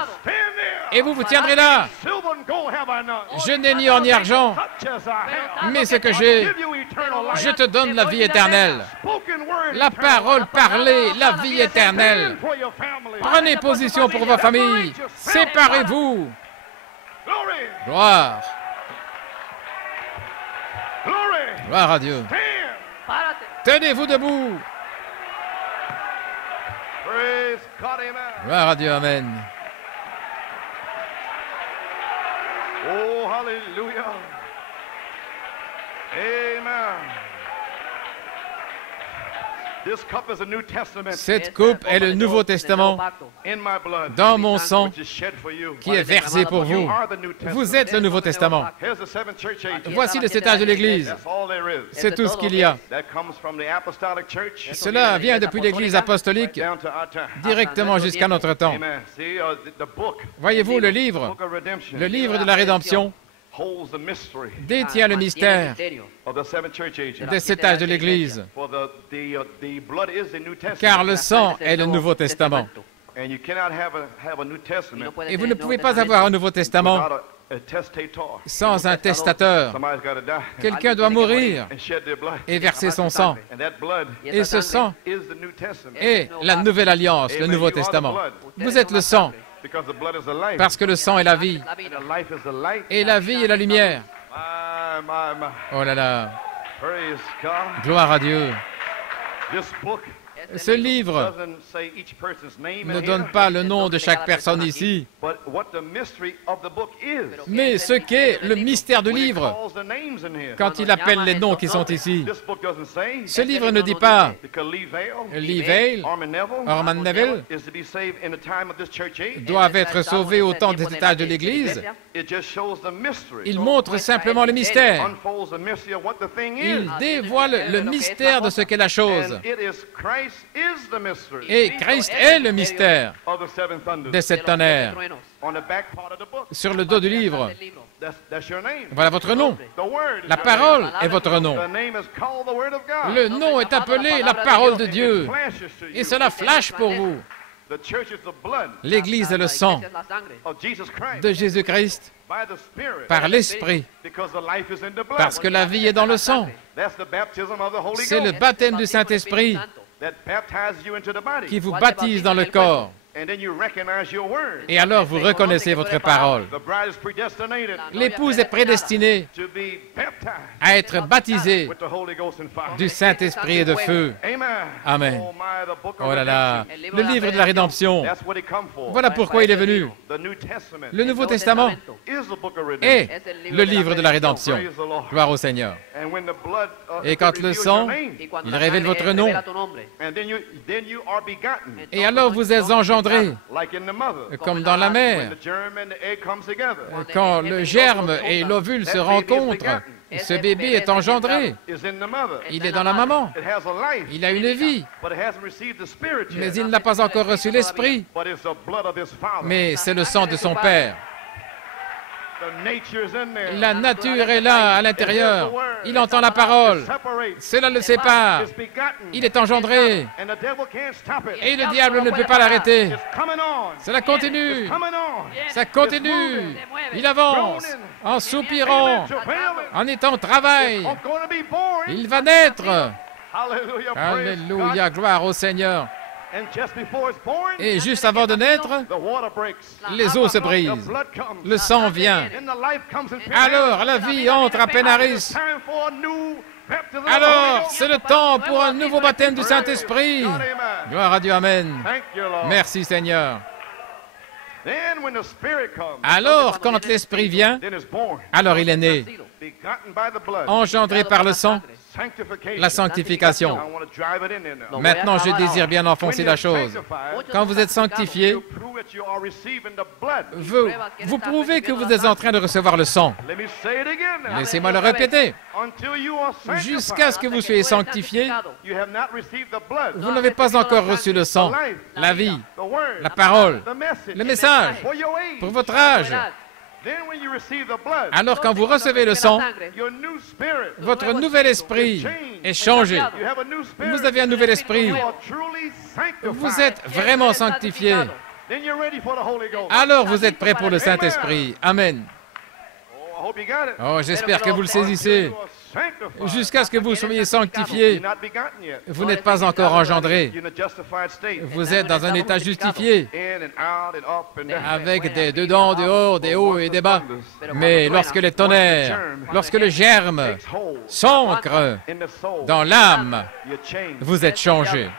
Et vous vous tiendrez là. Je n'ai ni or ni argent, mais ce que j'ai, je te donne la vie éternelle. La parole parlée, la vie éternelle. Prenez position pour vos familles. Séparez-vous. Gloire. Gloire à Dieu. Tenez-vous debout. Gloire à Dieu, amen. Oh, hallelujah. Amen. This cup is a New Testament Cette coupe est le Nouveau Testament in my blood, dans mon sang which is shed for you. qui est versé pour vous. You are the New Testament. Vous êtes le Nouveau Testament. Here's the seven church ages. Voici le 7 âges de l'Église. That's all there is. C'est tout ce qu'il y a. That comes from the apostolic church Cela vient depuis l'Église apostolique down to our time. directement jusqu'à notre temps. Amen. See, the book, Voyez-vous, le livre book of redemption, de la rédemption holds the mystery détient le mystère of the seven church ages. des 7 âges de l'Église, For the blood is the New Testament. car le sang est le Nouveau Testament. And you cannot have a New Testament Et vous ne pouvez pas avoir un Nouveau Testament without a testator. sans un testateur. Somebody's got to die Quelqu'un doit mourir and shed their blood. et verser son sang. And that blood Et ce sang is the New Testament. est la Nouvelle Alliance, le Nouveau Testament. Vous êtes le sang, Because the blood is the life. parce que le sang est la vie, And the life is the light. et la vie est la lumière. My. Oh là là, Praise God. gloire à Dieu. This book Ce livre doesn't say each person's name ne in donne here, pas le nom de chaque personne ici, but what the mystery of the book is. mais ce qu'est le mystère du When it livre calls the names in here. quand il appelle les noms qui sont ici. This book doesn't say Ce livre ne dit pas because Lee Vale, Lee Vale, Orman Neville is to be saved in the time of this church age. doivent être sauvés au temps des étages de l'Église. It just shows the mystery. Il montre simplement le mystère. Unfolds the mystery of what the thing Il is. dévoile le mystère de ce qu'est la chose. And it is Christ is the mystery Et Christ est le mystère of the seven thunders. des 7 tonnerres. On the back part of the book. Sur le dos du livre, That's your name. voilà votre nom. The word is La your parole name. est votre nom. The name is called the word of God. Le nom est appelé la parole de Dieu. Flashes to you. Et cela flash pour vous. The church is the blood L'Église est le sang of Jesus Christ de Jésus-Christ by the Spirit. par l'Esprit, Because the life is in the blood. parce que la vie est dans le sang. That's the baptism of the Holy C'est le Ghost baptême du Saint-Esprit that baptizes you into the body. qui vous baptise dans le corps. And then you recognize your word. Et alors vous reconnaissez votre parole. The bride is predestinated L'épouse est prédestinée to be baptized à être baptisée with the Holy Ghost and fire. du Saint-Esprit et de feu. Amen. Amen. Oh my, the book of Oh là là, redemption. le livre de la rédemption. That's what it come for. Voilà pourquoi il est venu. The New Testament Le Nouveau Testament is the book of redemption. est le livre de la rédemption. Praise the Lord. Gloire au Seigneur. And when the blood Et quand le sang, il révèle votre nom. and then you are begotten Et alors vous êtes engendrés, like in the mother. comme dans la When mer. the germ and the egg comes together. Quand le germe et l'ovule se rencontrent, ce bébé est engendré. Is in the mother. Il est dans la maman. It has a life, Il a une vie, but it hasn't received the spirit mais yet. il n'a pas encore reçu l'Esprit. But it's the blood of his father. Mais c'est le sang de son Père. The nature is in there. La nature est là, à l'intérieur. Il entend la parole. Cela le sépare. It's begotten. Il est engendré. And the devil can't stop it. Et le diable ne peut pas l'arrêter. It's coming on. Cela continue. It's coming on. Ça continue. Il avance en soupirant, en étant au travail. I'm going to be born. Il va naître. Hallelujah. Praise God. Alléluia, gloire au Seigneur. And just before it's born, Et juste avant de naître, the water breaks. les eaux se The brisent. blood comes. Le sang vient. And the life comes in Alors la vie entre à Pénaris. time for a new baptism of the Holy Alors Ghost. c'est le temps pour un nouveau baptême du Saint-Esprit. God, amen. Gloire à Dieu, Amen. Thank you, Lord. Merci Seigneur. Then when the Spirit comes, Alors quand l'Esprit vient, then it's born, alors il est né, begotten by the blood. engendré par le sang, Sanctification. la sanctification. I want to drive it in there now. Maintenant je désire bien enfoncer la chose. Quand vous êtes sanctifié, You prove that you are receiving the blood. vous prouvez que vous êtes en train de recevoir le sang. Let me say it again now. Laissez-moi le répéter. Until you are sanctified, Jusqu'à ce que vous soyez sanctifiés, you have not received the blood, vous n'avez pas encore reçu le sang, la vie, the word, la parole, the message, le message for your age. pour votre âge. Alors quand vous recevez le sang, votre nouvel esprit est changé. Vous avez un nouvel esprit. Vous êtes vraiment sanctifié. Alors vous êtes prêt pour le Saint-Esprit. Amen. Oh, j'espère que vous le saisissez. Jusqu'à ce que vous soyez sanctifiés, vous n'êtes pas encore engendré. Vous êtes dans un état justifié, avec des dedans, dehors, des hauts et des bas. Mais lorsque les tonnerres, lorsque le germe s'ancre dans l'âme, vous êtes changé.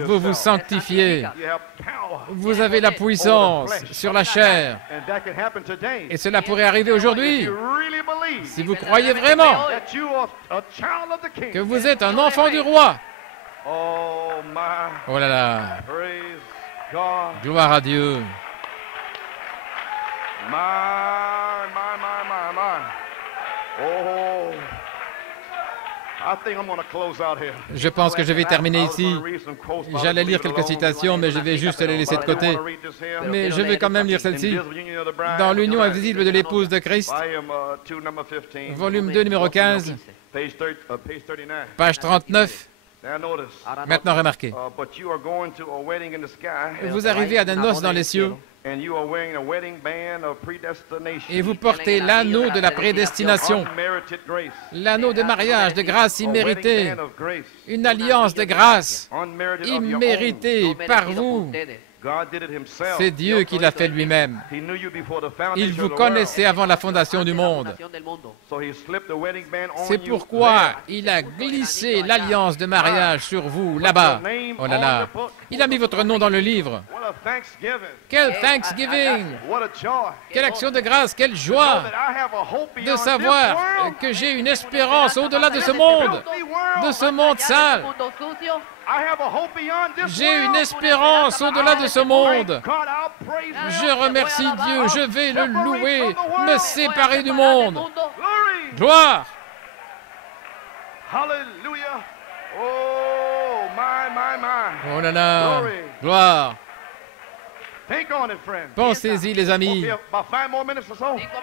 Vous vous sanctifiez. Vous avez la puissance sur la chair. Et cela pourrait arriver aujourd'hui. Si vous croyez vraiment que vous êtes un enfant du roi. Oh là là. Gloire à Dieu. Oh. Je pense que je vais terminer ici. J'allais lire quelques citations, mais je vais juste les laisser de côté. Mais je vais quand même lire celle-ci. Dans l'union invisible de l'épouse de Christ, volume 2, numéro 15, page 39. Maintenant, remarquez. Vous arrivez à des noces dans les cieux et vous portez l'anneau de la prédestination, l'anneau de mariage de grâce imméritée, une alliance de grâce imméritée par vous. C'est Dieu qui l'a fait lui-même. Il vous connaissait avant la fondation du monde. C'est pourquoi il a glissé l'alliance de mariage sur vous, là-bas. Oh là là. Il a mis votre nom dans le livre. Quel Thanksgiving! Quelle action de grâce, quelle joie de savoir que j'ai une espérance au-delà de ce monde sale. J'ai une espérance au-delà de ce monde. Je remercie Dieu, je vais le louer, me séparer du monde. Gloire! Oh là là! Gloire! Pensez-y, les amis.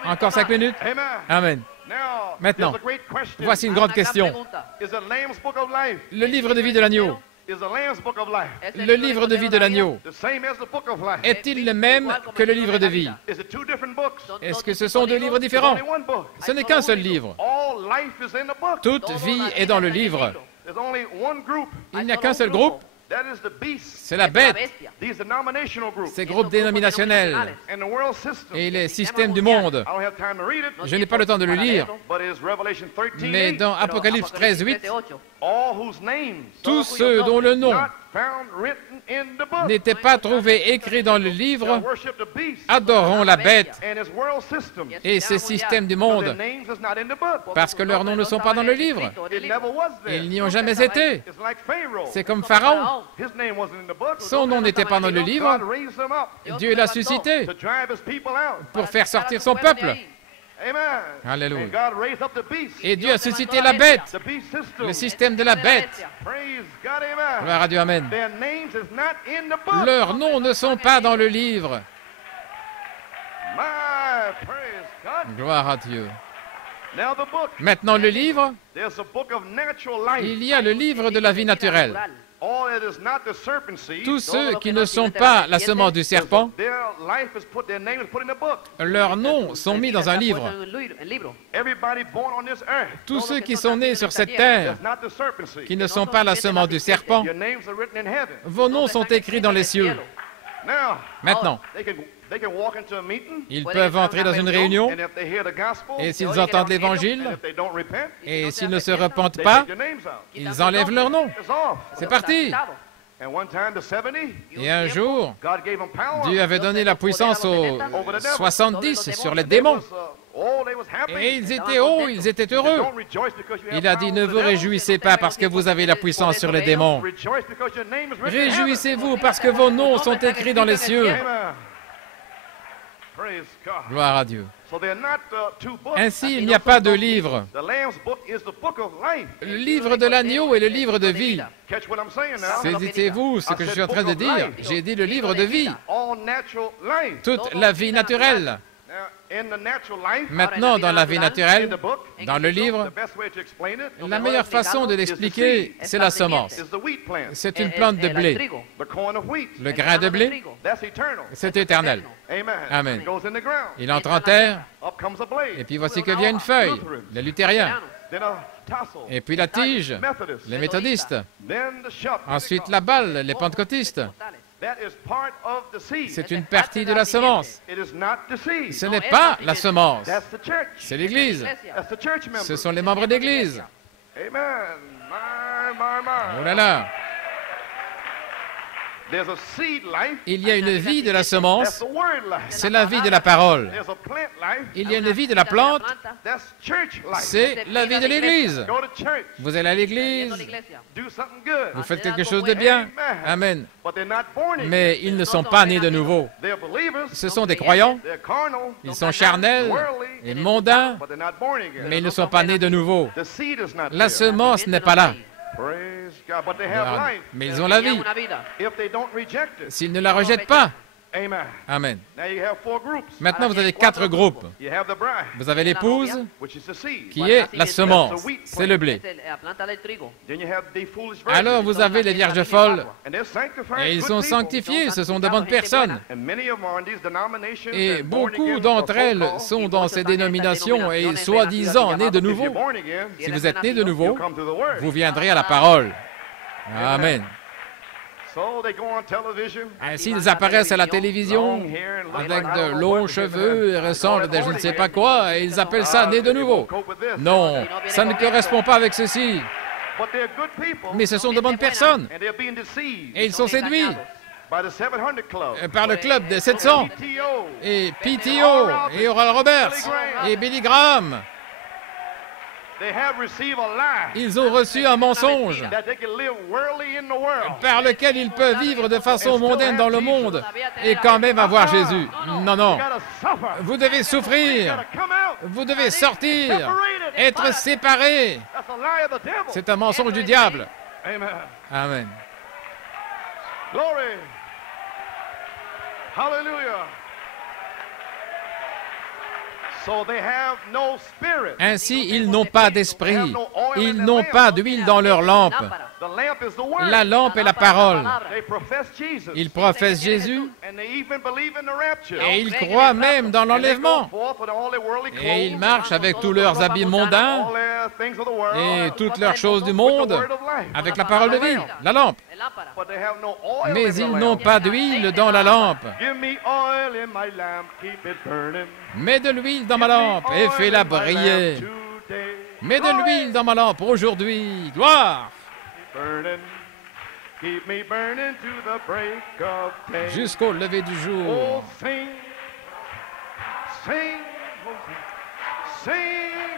Encore 5 minutes? Amen. Maintenant, voici une grande question. Le livre de vie de l'agneau. Le livre de vie de l'agneau est-il le même que le livre de vie? Est-ce que ce sont deux livres différents? Ce n'est qu'un seul livre. Toute vie est dans le livre. Il n'y a qu'un seul groupe. C'est la bête, ces groupes dénominationnels et les systèmes du monde. Je n'ai pas le temps de le lire, mais dans Apocalypse 13, 8, tous ceux dont le nom n'était pas trouvé écrit dans le livre adoreront la bête et ses systèmes du monde, parce que leurs noms ne sont pas dans le livre. Ils n'y ont jamais été. C'est comme Pharaon. Son nom n'était pas dans le livre. Dieu l'a suscité pour faire sortir son peuple. Alléluia. Et Dieu a suscité la bête, le système de la bête. Gloire à Dieu, amen. Leurs noms ne sont pas dans le livre. Gloire à Dieu. Maintenant, le livre, il y a le livre de la vie naturelle. Tous ceux qui ne sont pas la semence du serpent, leurs noms sont mis dans un livre. Tous ceux qui sont nés sur cette terre, qui ne sont pas la semence du serpent, vos noms sont écrits dans les cieux. Maintenant, ils peuvent entrer dans une réunion et s'ils entendent l'Évangile et s'ils ne se repentent pas, ils enlèvent leur nom. C'est parti. Et un jour, Dieu avait donné la puissance aux 70 sur les démons. Et ils étaient hauts, ils étaient heureux. Il a dit, ne vous réjouissez pas parce que vous avez la puissance sur les démons. Réjouissez-vous parce que vos noms sont écrits dans les cieux. Gloire à Dieu. Ainsi, il n'y a pas de livre. Le livre de l'agneau est le livre de vie. Saisissez-vous ce que je suis en train de dire? J'ai dit le livre de vie. Toute la vie naturelle. Maintenant, dans la vie naturelle, dans le livre, la meilleure façon de l'expliquer, c'est la semence. C'est une plante de blé. Le grain de blé, c'est éternel. Amen. Il entre en terre, et puis voici que vient une feuille, les luthériens. Et puis la tige, les méthodistes. Ensuite la balle, les pentecôtistes. C'est une partie de la semence. Ce n'est pas la semence, c'est l'Église. Ce sont les membres d'Église. Oh là là! Il y a une vie de la semence, c'est la vie de la parole. Il y a une vie de la plante, c'est la vie de l'Église. Vous allez à l'Église, vous faites quelque chose de bien, Amen. Mais ils ne sont pas nés de nouveau. Ce sont des croyants, ils sont charnels et mondains, mais ils ne sont pas nés de nouveau. La semence n'est pas là. Mais ils ont la vie. S'ils ne la rejettent pas, Amen. Maintenant, vous avez 4 groupes. Vous avez l'épouse, qui est la semence, c'est le blé. Alors, vous avez les vierges folles, et ils sont sanctifiés, ce sont de bonnes personnes. Et beaucoup d'entre elles sont dans ces dénominations et soi-disant nées de nouveau. Si vous êtes nés de nouveau, vous viendrez à la parole. Amen. Ainsi, ils apparaissent à la télévision avec de longs cheveux et ressemblent à je ne sais pas quoi, et ils appellent ça né de nouveau. Non, ça ne correspond pas avec ceci. Mais ce sont de bonnes personnes. Et ils sont séduits par le club des 700, et PTO, et Oral Roberts, et Billy Graham. Ils ont reçu un mensonge par lequel ils peuvent vivre de façon mondaine dans le monde et quand même avoir Jésus. Non, non. Vous devez souffrir. Vous devez sortir. Être séparés. C'est un mensonge du diable. Amen. Hallelujah. Ainsi, ils n'ont pas d'esprit, ils n'ont pas d'huile dans leur lampe. La lampe est la parole. Ils professent Jésus et ils croient même dans l'enlèvement. Et ils marchent avec tous leurs habits mondains et toutes leurs choses du monde avec la parole de vie, la lampe. Mais ils n'ont pas d'huile dans la lampe. Mets de l'huile dans ma lampe et fais-la briller. Mets de l'huile dans ma lampe aujourd'hui. Gloire! Jusqu'au lever du jour. Sing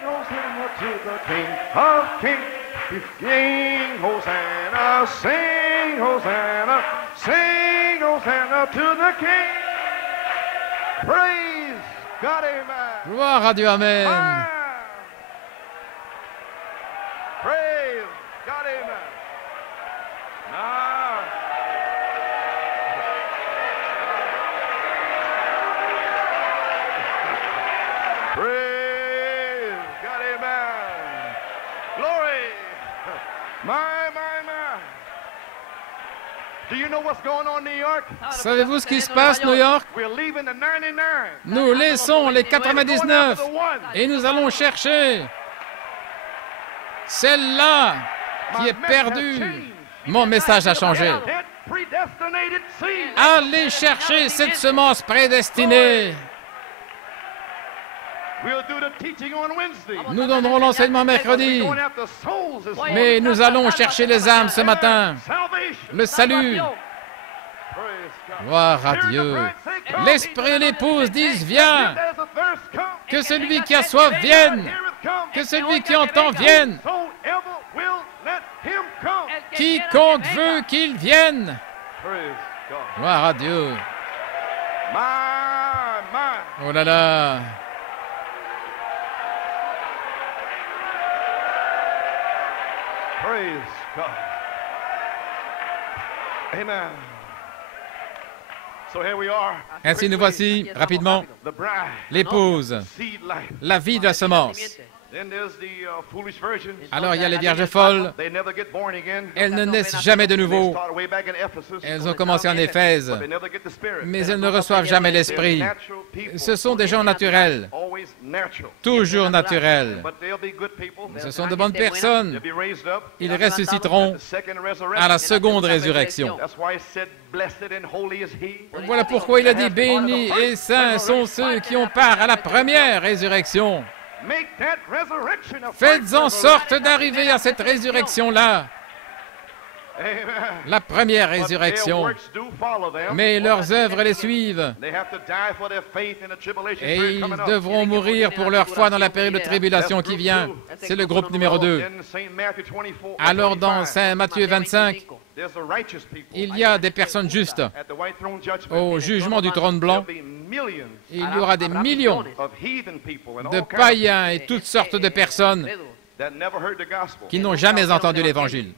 Hosanna to the King of Kings. Sing Hosanna, sing Hosanna, sing Hosanna to the King. Praise God, amen. Gloire à Dieu, amen. Praise God, amen. Ah. Praise. Savez-vous ce qui se passe, New York? Nous laissons les 99 et nous allons chercher celle-là qui est perdue. Mon message a changé. Allez chercher cette semence prédestinée. Nous donnerons l'enseignement mercredi, mais nous allons chercher les âmes ce matin, le salut. Gloire à Dieu. L'Esprit et l'épouse disent, viens. Que celui qui a soif vienne. Que celui qui entend vienne. Quiconque veut qu'il vienne. Gloire à Dieu. Oh là là. Praise God. Amen. Ainsi nous voici, rapidement, l'épouse, la vie de la semence. Alors il y a les vierges folles, elles ne naissent jamais de nouveau. Elles ont commencé en Éphèse, mais elles ne reçoivent jamais l'Esprit. Ce sont des gens naturels, toujours naturels. Ce sont de bonnes personnes. Ils ressusciteront à la seconde résurrection. Voilà pourquoi il a dit « Bénis et saints sont ceux qui ont part à la première résurrection ». Faites en sorte d'arriver à cette résurrection-là, la première résurrection, mais leurs œuvres les suivent, et ils devront mourir pour leur foi dans la période de tribulation qui vient. C'est le groupe numéro 2. Alors dans Saint Matthieu 25, il y a des personnes justes. Au jugement du trône blanc, il y aura des millions de païens et toutes sortes de personnes qui n'ont jamais entendu l'Évangile.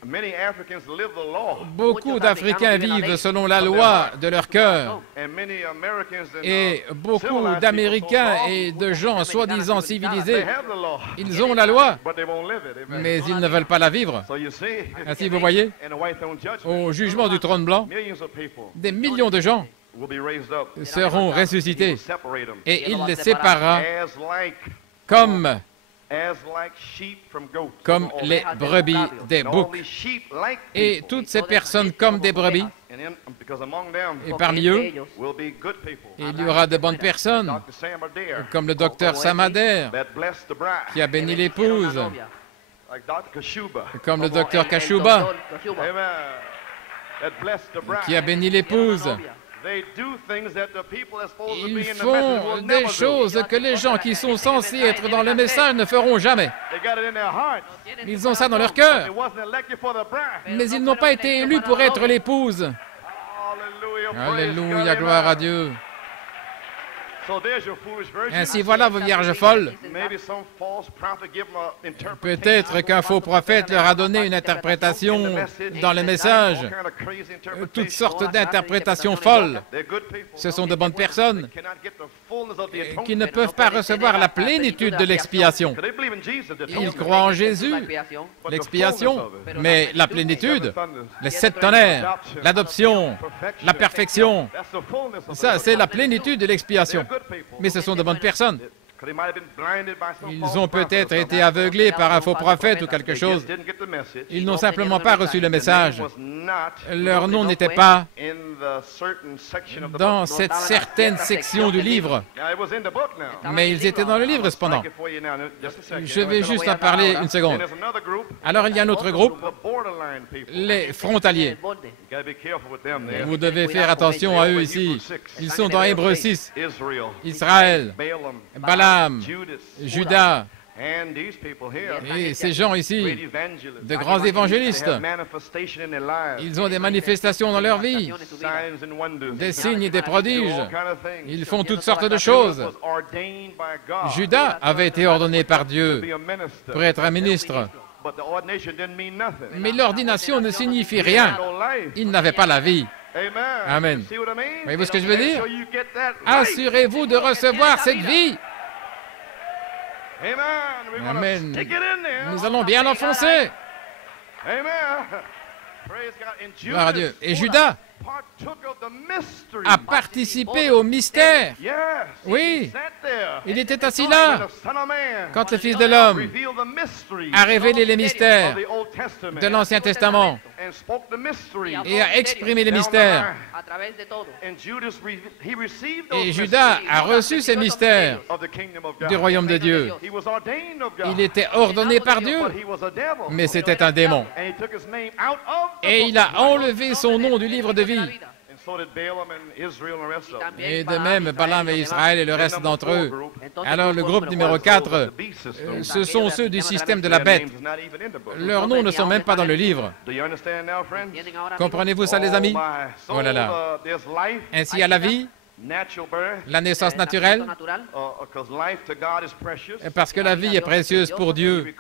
Beaucoup d'Africains vivent selon la loi de leur cœur, et beaucoup d'Américains et de gens soi-disant civilisés, ils ont la loi, mais ils ne veulent pas la vivre. Ainsi, vous voyez, au jugement du trône blanc, des millions de gens seront ressuscités, et il les séparera comme les brebis des boucs. Et toutes ces personnes comme des brebis, et parmi eux, il y aura de bonnes personnes, comme le docteur Samader, qui a béni l'épouse, comme le docteur Kashuba, qui a béni l'épouse. Ils font des choses que les gens qui sont censés être dans le message ne feront jamais. Ils ont ça dans leur cœur, mais ils n'ont pas été élus pour être l'épouse. Alléluia, gloire à Dieu. Ainsi, voilà vos vierges folles. Peut-être qu'un faux prophète leur a donné une interprétation dans le message, toutes sortes d'interprétations folles. Ce sont de bonnes personnes qui ne peuvent pas recevoir la plénitude de l'expiation. Ils croient en Jésus, l'expiation, mais la plénitude, les 7 tonnerres, l'adoption, la perfection, ça c'est la plénitude de l'expiation. Mais ce sont de bonnes personnes. Ils ont peut-être été aveuglés par un faux prophète ou quelque chose. Ils n'ont simplement pas reçu le message. Leur nom n'était pas dans cette certaine section du livre. Mais ils étaient dans le livre cependant. Je vais juste en parler une seconde. Alors il y a un autre groupe, les frontaliers. Vous devez faire attention à eux ici. Ils sont dans Hébreux 6. Israël, Balaam, Judas, et ces gens ici, de grands évangélistes, ils ont des manifestations dans leur vie, des signes et des prodiges. Ils font toutes sortes de choses. Judas avait été ordonné par Dieu pour être un ministre. Mais l'ordination ne signifie rien. Il n'avait pas la vie. Amen. Voyez-vous ce que je veux dire? Assurez-vous de recevoir cette vie. Amen. Nous allons bien l'enfoncer. Gloire à Dieu. Et Judas a participé au mystère. Oui, il était assis là quand le Fils de l'homme a révélé les mystères de l'Ancien Testament et a exprimé les mystères. Et Judas a reçu ces mystères du royaume de Dieu. Il était ordonné par Dieu, mais c'était un démon. Et il a enlevé son nom du livre de vie. Et de même, Balaam et Israël et le reste d'entre eux. Alors, le groupe numéro 4, ce sont ceux du système de la bête. Leurs noms ne sont même pas dans le livre. Comprenez-vous ça, les amis? Oh là là. Ainsi, il y a la vie, La naissance naturelle, parce que la vie est précieuse pour Dieu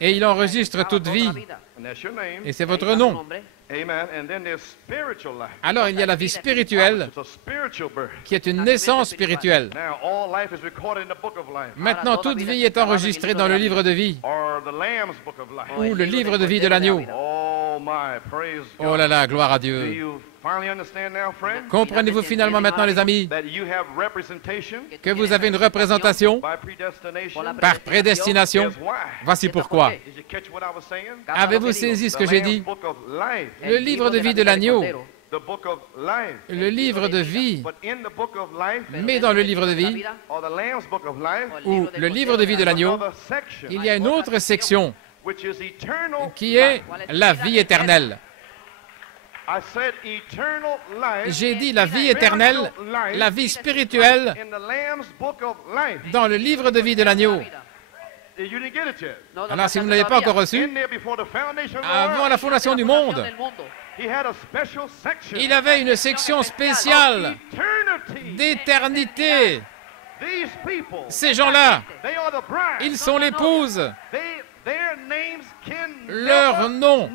et il enregistre toute vie. Et c'est votre nom. Alors il y a la vie spirituelle qui est une naissance spirituelle. Maintenant, toute vie est enregistrée dans le livre de vie ou le livre de vie de l'agneau. Oh là là, gloire à Dieu. Comprenez-vous finalement maintenant, les amis, que vous avez une représentation par prédestination? Voici pourquoi. Avez-vous saisi ce que j'ai dit? Le livre de vie de l'agneau, le livre de vie, mais dans le livre de vie, ou le livre de vie de l'agneau, il y a une autre section qui est la vie éternelle. J'ai dit la vie éternelle, la vie spirituelle dans le livre de vie de l'agneau. Alors, si vous ne l'avez pas encore reçu, avant la fondation du monde, il avait une section spéciale d'éternité. Ces gens-là, ils sont l'épouse. Leurs noms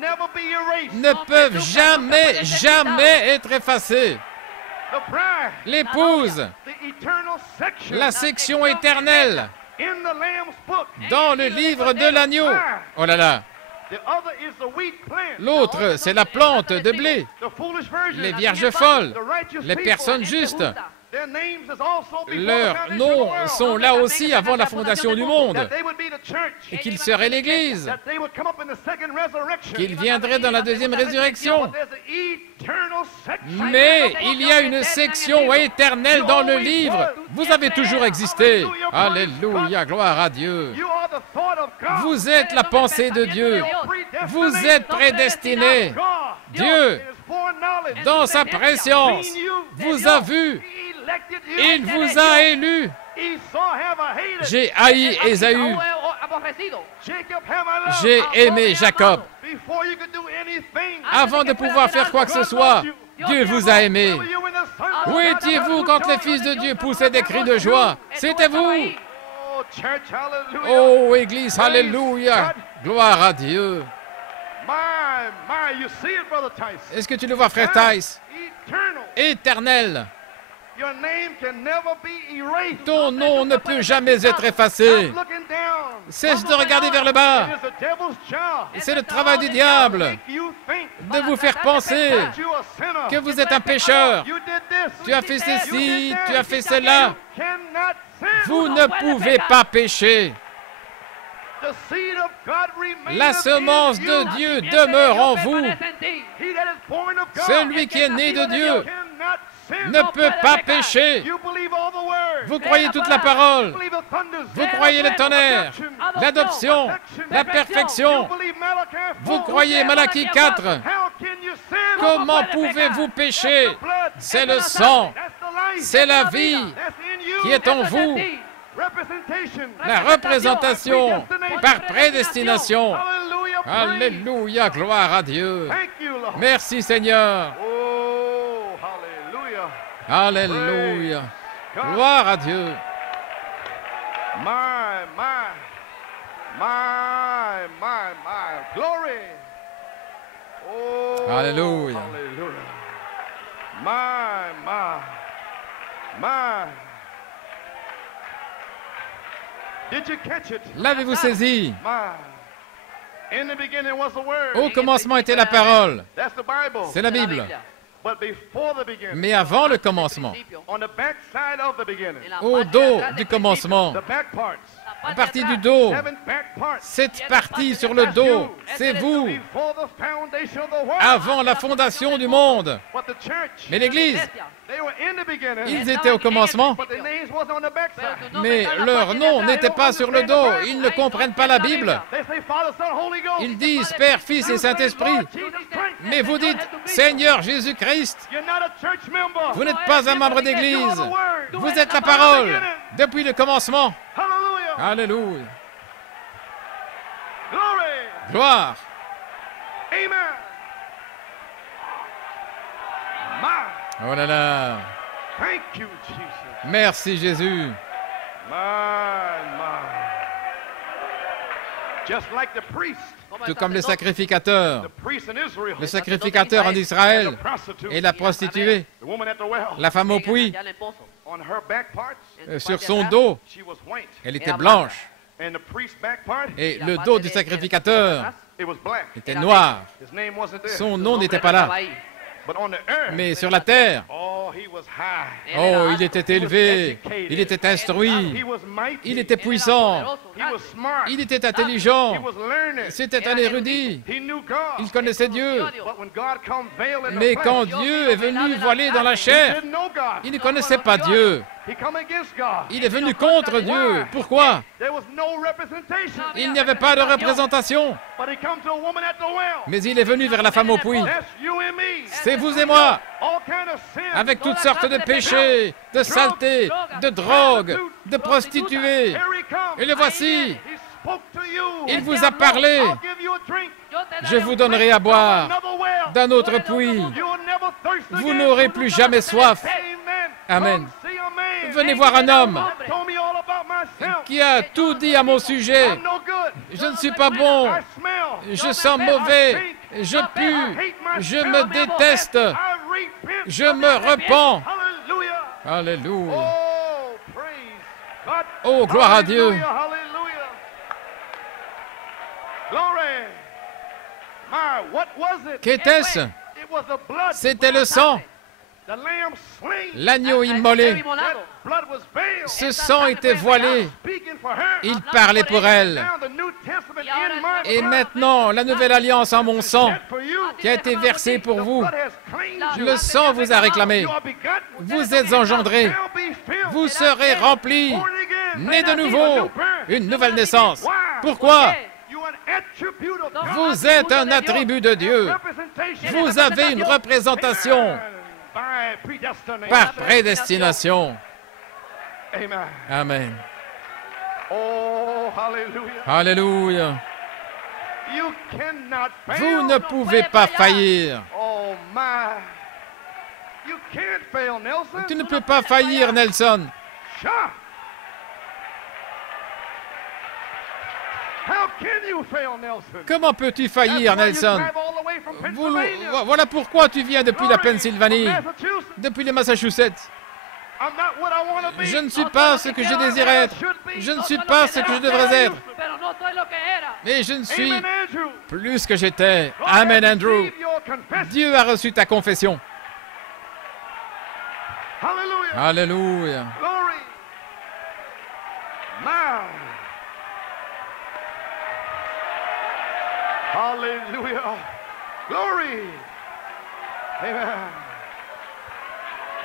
ne peuvent jamais, jamais être effacés. L'épouse, la section éternelle, dans le livre de l'agneau. Oh là là. L'autre, c'est la plante de blé, les vierges folles, les personnes justes. Leurs noms sont là aussi avant la fondation du monde, et qu'ils seraient l'Église, qu'ils viendraient dans la deuxième résurrection. Mais il y a une section éternelle dans le livre. Vous avez toujours existé. Alléluia, gloire à Dieu. Vous êtes la pensée de Dieu. Vous êtes prédestinés. Dieu, dans sa préscience, vous a vu. Il vous a élu. J'ai haï Ésaü. J'ai aimé Jacob. Avant de pouvoir faire quoi que ce soit, Dieu vous a aimé. Où étiez-vous quand les fils de Dieu poussaient des cris de joie? C'était vous. Oh, Église, alléluia. Gloire à Dieu. Est-ce que tu le vois, frère Tice? Éternel. Ton nom ne peut jamais être effacé. Cesse de regarder vers le bas. C'est le travail du diable de vous faire penser que vous êtes un pécheur. Tu as fait ceci, tu as fait cela. Vous ne pouvez pas pécher. La semence de Dieu demeure en vous. Celui qui est né de Dieu ne peut pas pécher. Vous croyez toute la parole. Vous croyez le tonnerre, l'adoption, la perfection. Vous croyez Malachie 4. Comment pouvez-vous pécher? C'est le sang, c'est la vie qui est en vous. La représentation par prédestination. Alléluia, gloire à Dieu. Merci Seigneur. Alléluia. Gloire à Dieu. Alléluia. L'avez-vous saisi? Au commencement était la parole. C'est la Bible. Mais avant le commencement, au dos du commencement, la partie du dos, cette partie sur le dos, c'est vous, avant la fondation du monde. Mais l'Église, ils étaient au commencement, mais leur nom n'était pas sur le dos. Ils ne comprennent pas la Bible. Ils disent Père, Fils et Saint-Esprit. Mais vous dites Seigneur Jésus-Christ. Vous n'êtes pas un membre d'Église. Vous êtes la parole depuis le commencement. Alléluia. Gloire. Oh là là. Thank you, Jesus. Merci Jésus. My. Just like the priest. Tout comme le sacrificateur. The priest in Israel. Le sacrificateur en Israël The prostitute. et la prostituée, The woman at the well. la femme au puits, On her back parts, sur son dos, she was white. elle était blanche. And the priest's back part, Et le dos du sacrificateur it was black. était noir. His name wasn't there. Son nom n'était pas là. But on the earth, Mais sur la terre, oh, he was high. oh, il était élevé, il était instruit, He was mighty. il était puissant, He was smart. il était He intelligent, was learned. c'était un érudit, He knew God. il connaissait Dieu. But when God come veiled in the Mais flesh, quand Dieu est venu voilé dans la he chair, didn't know God. il ne connaissait pas Dieu. He come against God. Il est venu contre Dieu. Pourquoi? There was no representation. Il n'y avait pas de représentation. But he come to a woman at the well. Mais il est venu vers la femme au puits. That's you and me. C'est vous et moi, All kind of sin. avec toutes sortes de péchés, de saleté, de drogue, de prostituées. Here he comes. Et le voici. He spoke to you. Il vous a parlé. I'll give you a drink. Je vous donnerai à boire Another well. d'un autre puits. You'll never thirst Vous again. n'aurez plus jamais soif. Amen. Amen. Come see a man. Venez voir un homme Told me all about myself. qui a tout dit à mon sujet. I'm no good. Je ne suis pas bon. I smell. Je sens mauvais. Je pue. Je me déteste. I repent. Je me repens. Hallelujah. Alléluia. Oh, praise God. Oh, gloire à Dieu. Hallelujah. Hallelujah. Glory. My, what was it? Qu'était-ce? It was the blood. C'était le sang, The lamb slain. l'agneau immolé. That blood was veiled. Ce sang était voilé. Speaking for her. Il parlait pour elle. Now the New Testament in my Et blood. maintenant, la nouvelle alliance en mon sang, Shed for you. qui a été versée pour vous. Blood has claimed you. Le sang vous a réclamé. You are begotten. Vous êtes engendrés. Shall be filled. Vous serez remplis, Born again. nés de nouveau, une nouvelle naissance. Pourquoi? You are an attribute of God. Vous êtes un attribut de Dieu. Representation. Vous avez une représentation By predestination. par prédestination. Amen. Amen. Oh, hallelujah. Alléluia. You cannot fail. Vous ne pouvez pas faillir. Oh, my. You can't fail, Nelson. Tu ne peux pas faillir, Nelson. Sure. How can you fail, Nelson? Comment peux-tu faillir, That's why you Nelson? drive all the way from Vous- Pennsylvania. Voilà pourquoi tu viens depuis la Pennsylvanie, From Massachusetts. depuis le Massachusetts. I'm not what I want to be. Je ne suis pas ce que je désirais être. Je ne suis pas ce que je devrais être. Mais je ne suis Amen, Andrew. plus que j'étais. Amen, Andrew. Receive your confession. Dieu a reçu ta confession. Hallelujah. Alléluia. Glory. My. Hallelujah. Glory. Amen.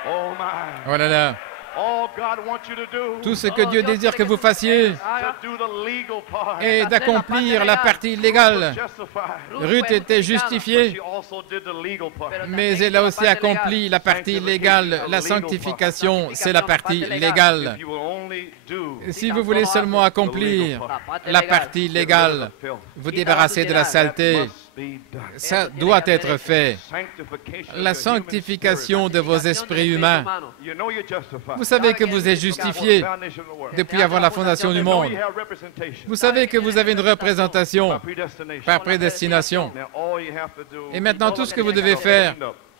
Oh my. Oh là là. All God wants you to do Tout ce que Dieu désire que vous fassiez to do the legal part. est d'accomplir la partie légale. Justified. Ruth était justifiée, She also did the legal part. mais elle a aussi accompli la partie légale. La sanctification, c'est la partie légale. If you will only do Si vous voulez seulement accomplir la partie légale, vous débarrasser de la saleté, must be done. ça doit être fait. Sanctification of La your human sanctification de vos esprits humains. spirit. You know you're justified. Vous savez que vous êtes justifiés Foundation of the world. depuis avant la fondation du You know monde. you have representation Vous savez que vous avez une représentation by predestination. par prédestination. Now all you have to do Et maintenant, tout ce que vous devez faire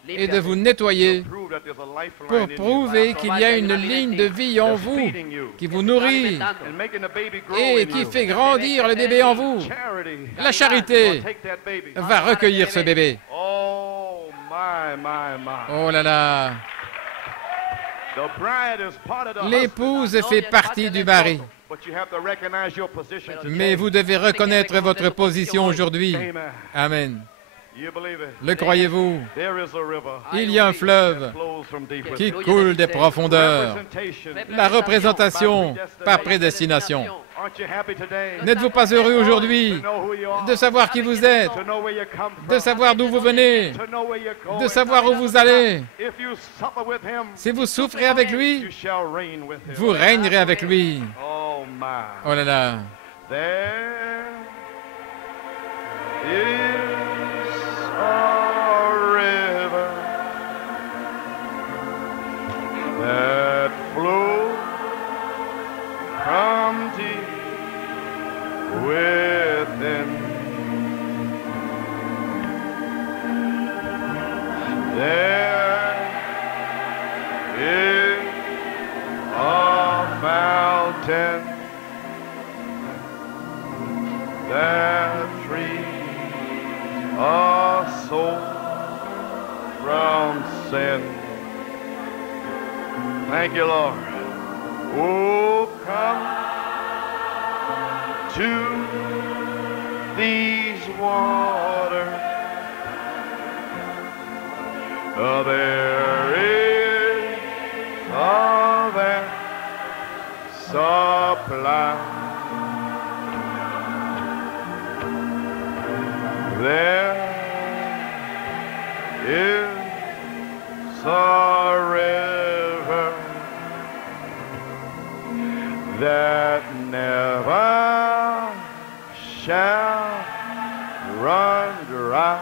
est de vous nettoyer prove that there's a lifeline pour in you prouver qu'il y a une ligne de vie en vous feeding you qui vous nourrit and making the baby grow et in qui you. fait grandir le bébé en vous. Charity La charité will take that baby. va recueillir ce bébé. Oh my. Oh là là. The bride is part of the husband, L'épouse fait partie du mari. but you have to recognize your position today. Mais vous devez reconnaître votre position aujourd'hui. Amen. Amen. You believe it? Le croyez-vous? There is a river Il y a un fleuve flows from deep qui within. coule des profondeurs. Representation. La représentation par prédestination. Aren't you happy today? N'êtes-vous pas heureux aujourd'hui To know who you are, de savoir qui vous êtes, to know where you come de from, savoir d'où vous venez, to know where you're going. de savoir où vous allez? If you suffer with him, Si vous souffrez avec you lui, shall reign with him. vous régnerez avec lui. Oh my. Oh là là. There is a river sin. Thank you, Lord. Oh, come to these waters. There is a vast supply. There is a river that never shall run dry.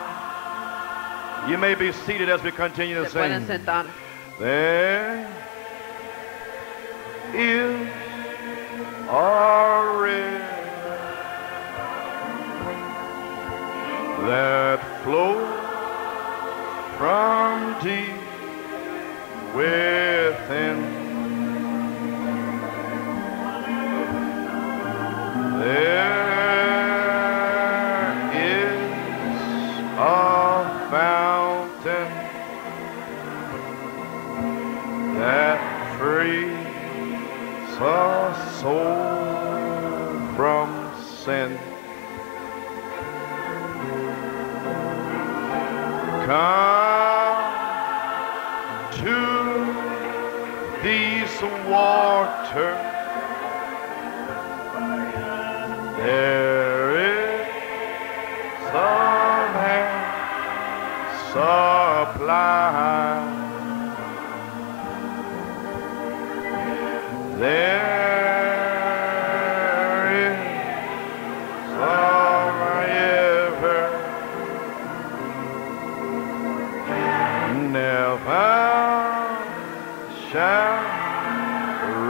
You may be seated as we continue to sing. There is a river that flows from deep within. There is a fountain that frees a soul from sin. Come to these waters. There is some supply. There is some river never shall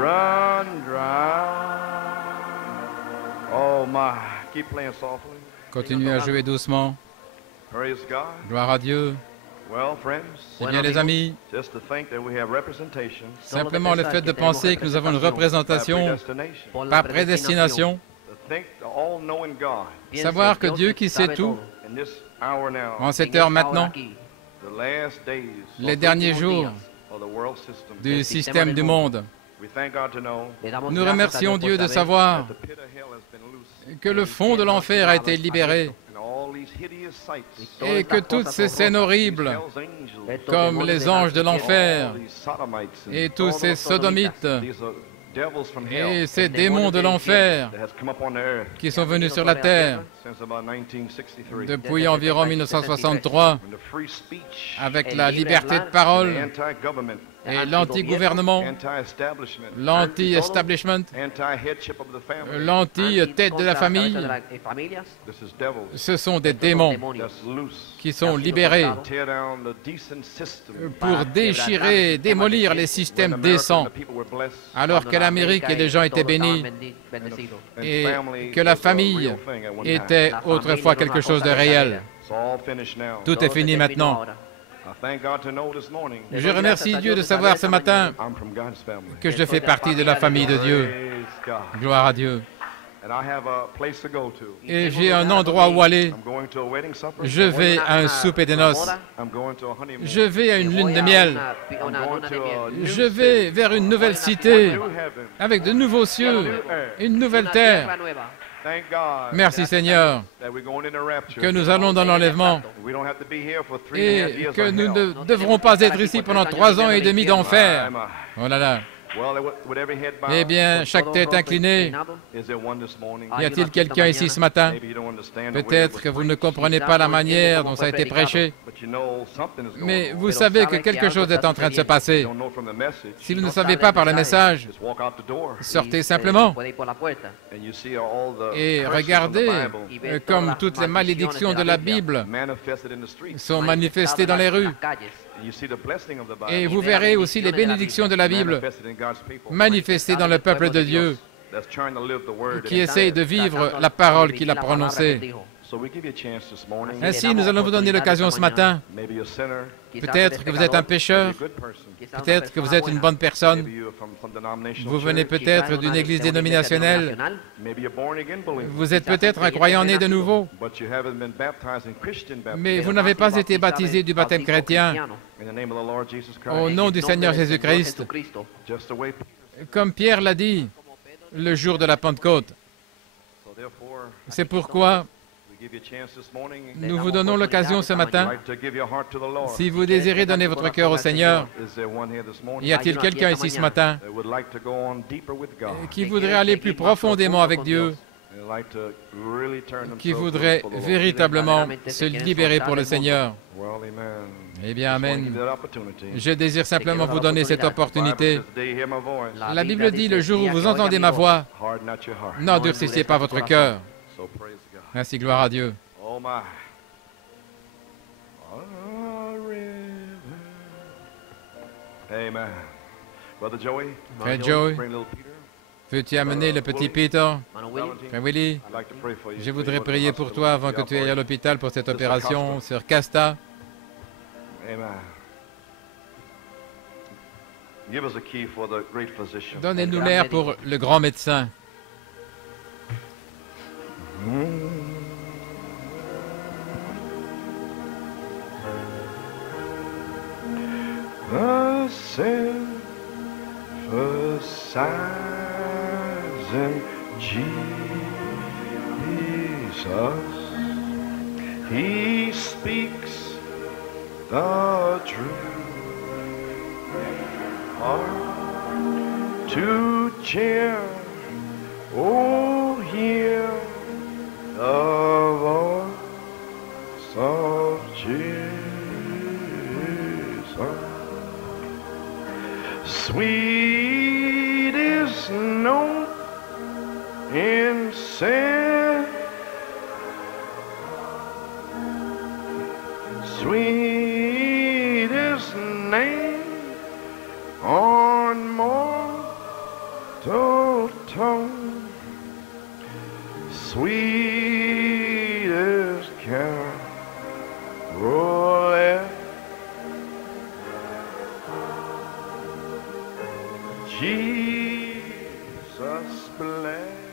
run dry. Oh my, keep playing softly. Continuez à jouer doucement. Praise God. Gloire à Dieu. Well, friends, Eh bien, les amis, just to think that we have representation simplement le fait de penser que nous avons une représentation par prédestination, to think the all-knowing God savoir que Dieu qui sait tout, in this hour now, en cette heure maintenant, the last days les derniers jours of the world system, du système du monde, we thank God to know nous remercions Dieu de savoir the pit of hell has been loosed que le fond de l'enfer a été libéré and all these hideous sights, et que toutes ces scènes horribles, hell's angels, comme les anges de l'enfer all these sodomites and et tous ces sodomites these devils from hell et ces démons de l'enfer that has come upon the earth qui sont venus sur la terre since about 1963. depuis environ 1963 When the free speech, avec la liberté de parole the anti-government, et l'anti-gouvernement, anti-establishment, l'anti-establishment, anti-headship of the family. l'anti-tête de la famille, This is devils. ce sont des démons That's loose. qui sont libérés Tear down the decent system. pour déchirer, démolir les systèmes décents, The people were blessed. alors qu'à l'Amérique, les gens étaient bénis et que la famille était autrefois quelque chose de réel. It's all finished now. Tout est fini maintenant. I thank God to know this morning Je remercie Dieu de savoir ce matin I'm from God's family. que je fais partie de la famille de Dieu. Praise God. Gloire à Dieu. And I have a place to go to. Et j'ai un endroit où aller. I'm going to a wedding supper. Je vais à un souper de noces. I'm going to a honeymoon. Je vais à une lune de miel. I'm going to a new Je vais vers une nouvelle cité, new heaven. avec de nouveaux cieux, une nouvelle terre. Thank God Merci Seigneur that we're going in the rapture. que nous allons dans l'enlèvement We don't have to be here for 3.5 et years que of nous hell. ne devrons pas être ici pendant 3 ans et demi d'enfer. My. Oh là là. Well, with every head bowed, Eh bien, chaque tête inclinée. is there one this morning? Y a-t-il quelqu'un ici ce matin? Maybe you don't understand the way it Peut-être was que vous ne preached, comprenez pas la manière dont ça a été prêché, but you know something is going mais on. vous savez que quelque chose est en train de se You passer. don't know from the message. Si vous ne savez pas par le message, Just walk out the door sortez simplement and you see all the et curses of the regardez Bible comme toutes les malédictions de la Bible manifested in the streets. sont manifestées dans les rues. And you see the blessing of the Bible Et vous verrez aussi les bénédictions de la Bible manifested in God's people manifestées dans le peuple de Dieu that's trying to live the word. qui essaye de vivre la parole qu'il a prononcée. So we give you a chance this morning. Ainsi, nous allons vous donner l'occasion ce matin. Maybe you're a sinner, Peut-être que vous êtes un pécheur, you're a good person. peut-être que vous êtes une bonne personne, Maybe you're from some denominational vous venez church. peut-être d'une église dénominationnelle, Maybe you're born again believer. vous êtes peut-être un croyant né de nouveau, But you haven't been baptized in Christian baptism. mais vous n'avez pas été baptisé du baptême chrétien. And au nom du Seigneur Jésus-Christ, comme Pierre l'a dit le jour de la Pentecôte. C'est pourquoi nous vous donnons l'occasion ce matin, si vous désirez donner votre cœur au Seigneur. Y a-t-il quelqu'un ici ce matin qui voudrait aller plus profondément avec Dieu, qui voudrait véritablement se libérer pour le Seigneur? Eh bien, amen. Je désire simplement vous donner cette opportunité. La Bible dit, le jour où vous entendez ma voix, n'endurcissez pas votre cœur. Ainsi, gloire à Dieu. Amen. Brother Joey, Frère Joey, veux-tu amener le petit Peter? Frère Willy, je voudrais prier pour toi avant que tu ailles à l'hôpital pour cette opération. Sœur Casta, donnez-nous l'air pour le grand médecin. The synthesizing Jesus, He speaks the truth heart to cheer. Oh, hear the voice of Jesus. Sweetest note in sin, sweetest name on mortal tongue, sweetest carol. Jesus bless.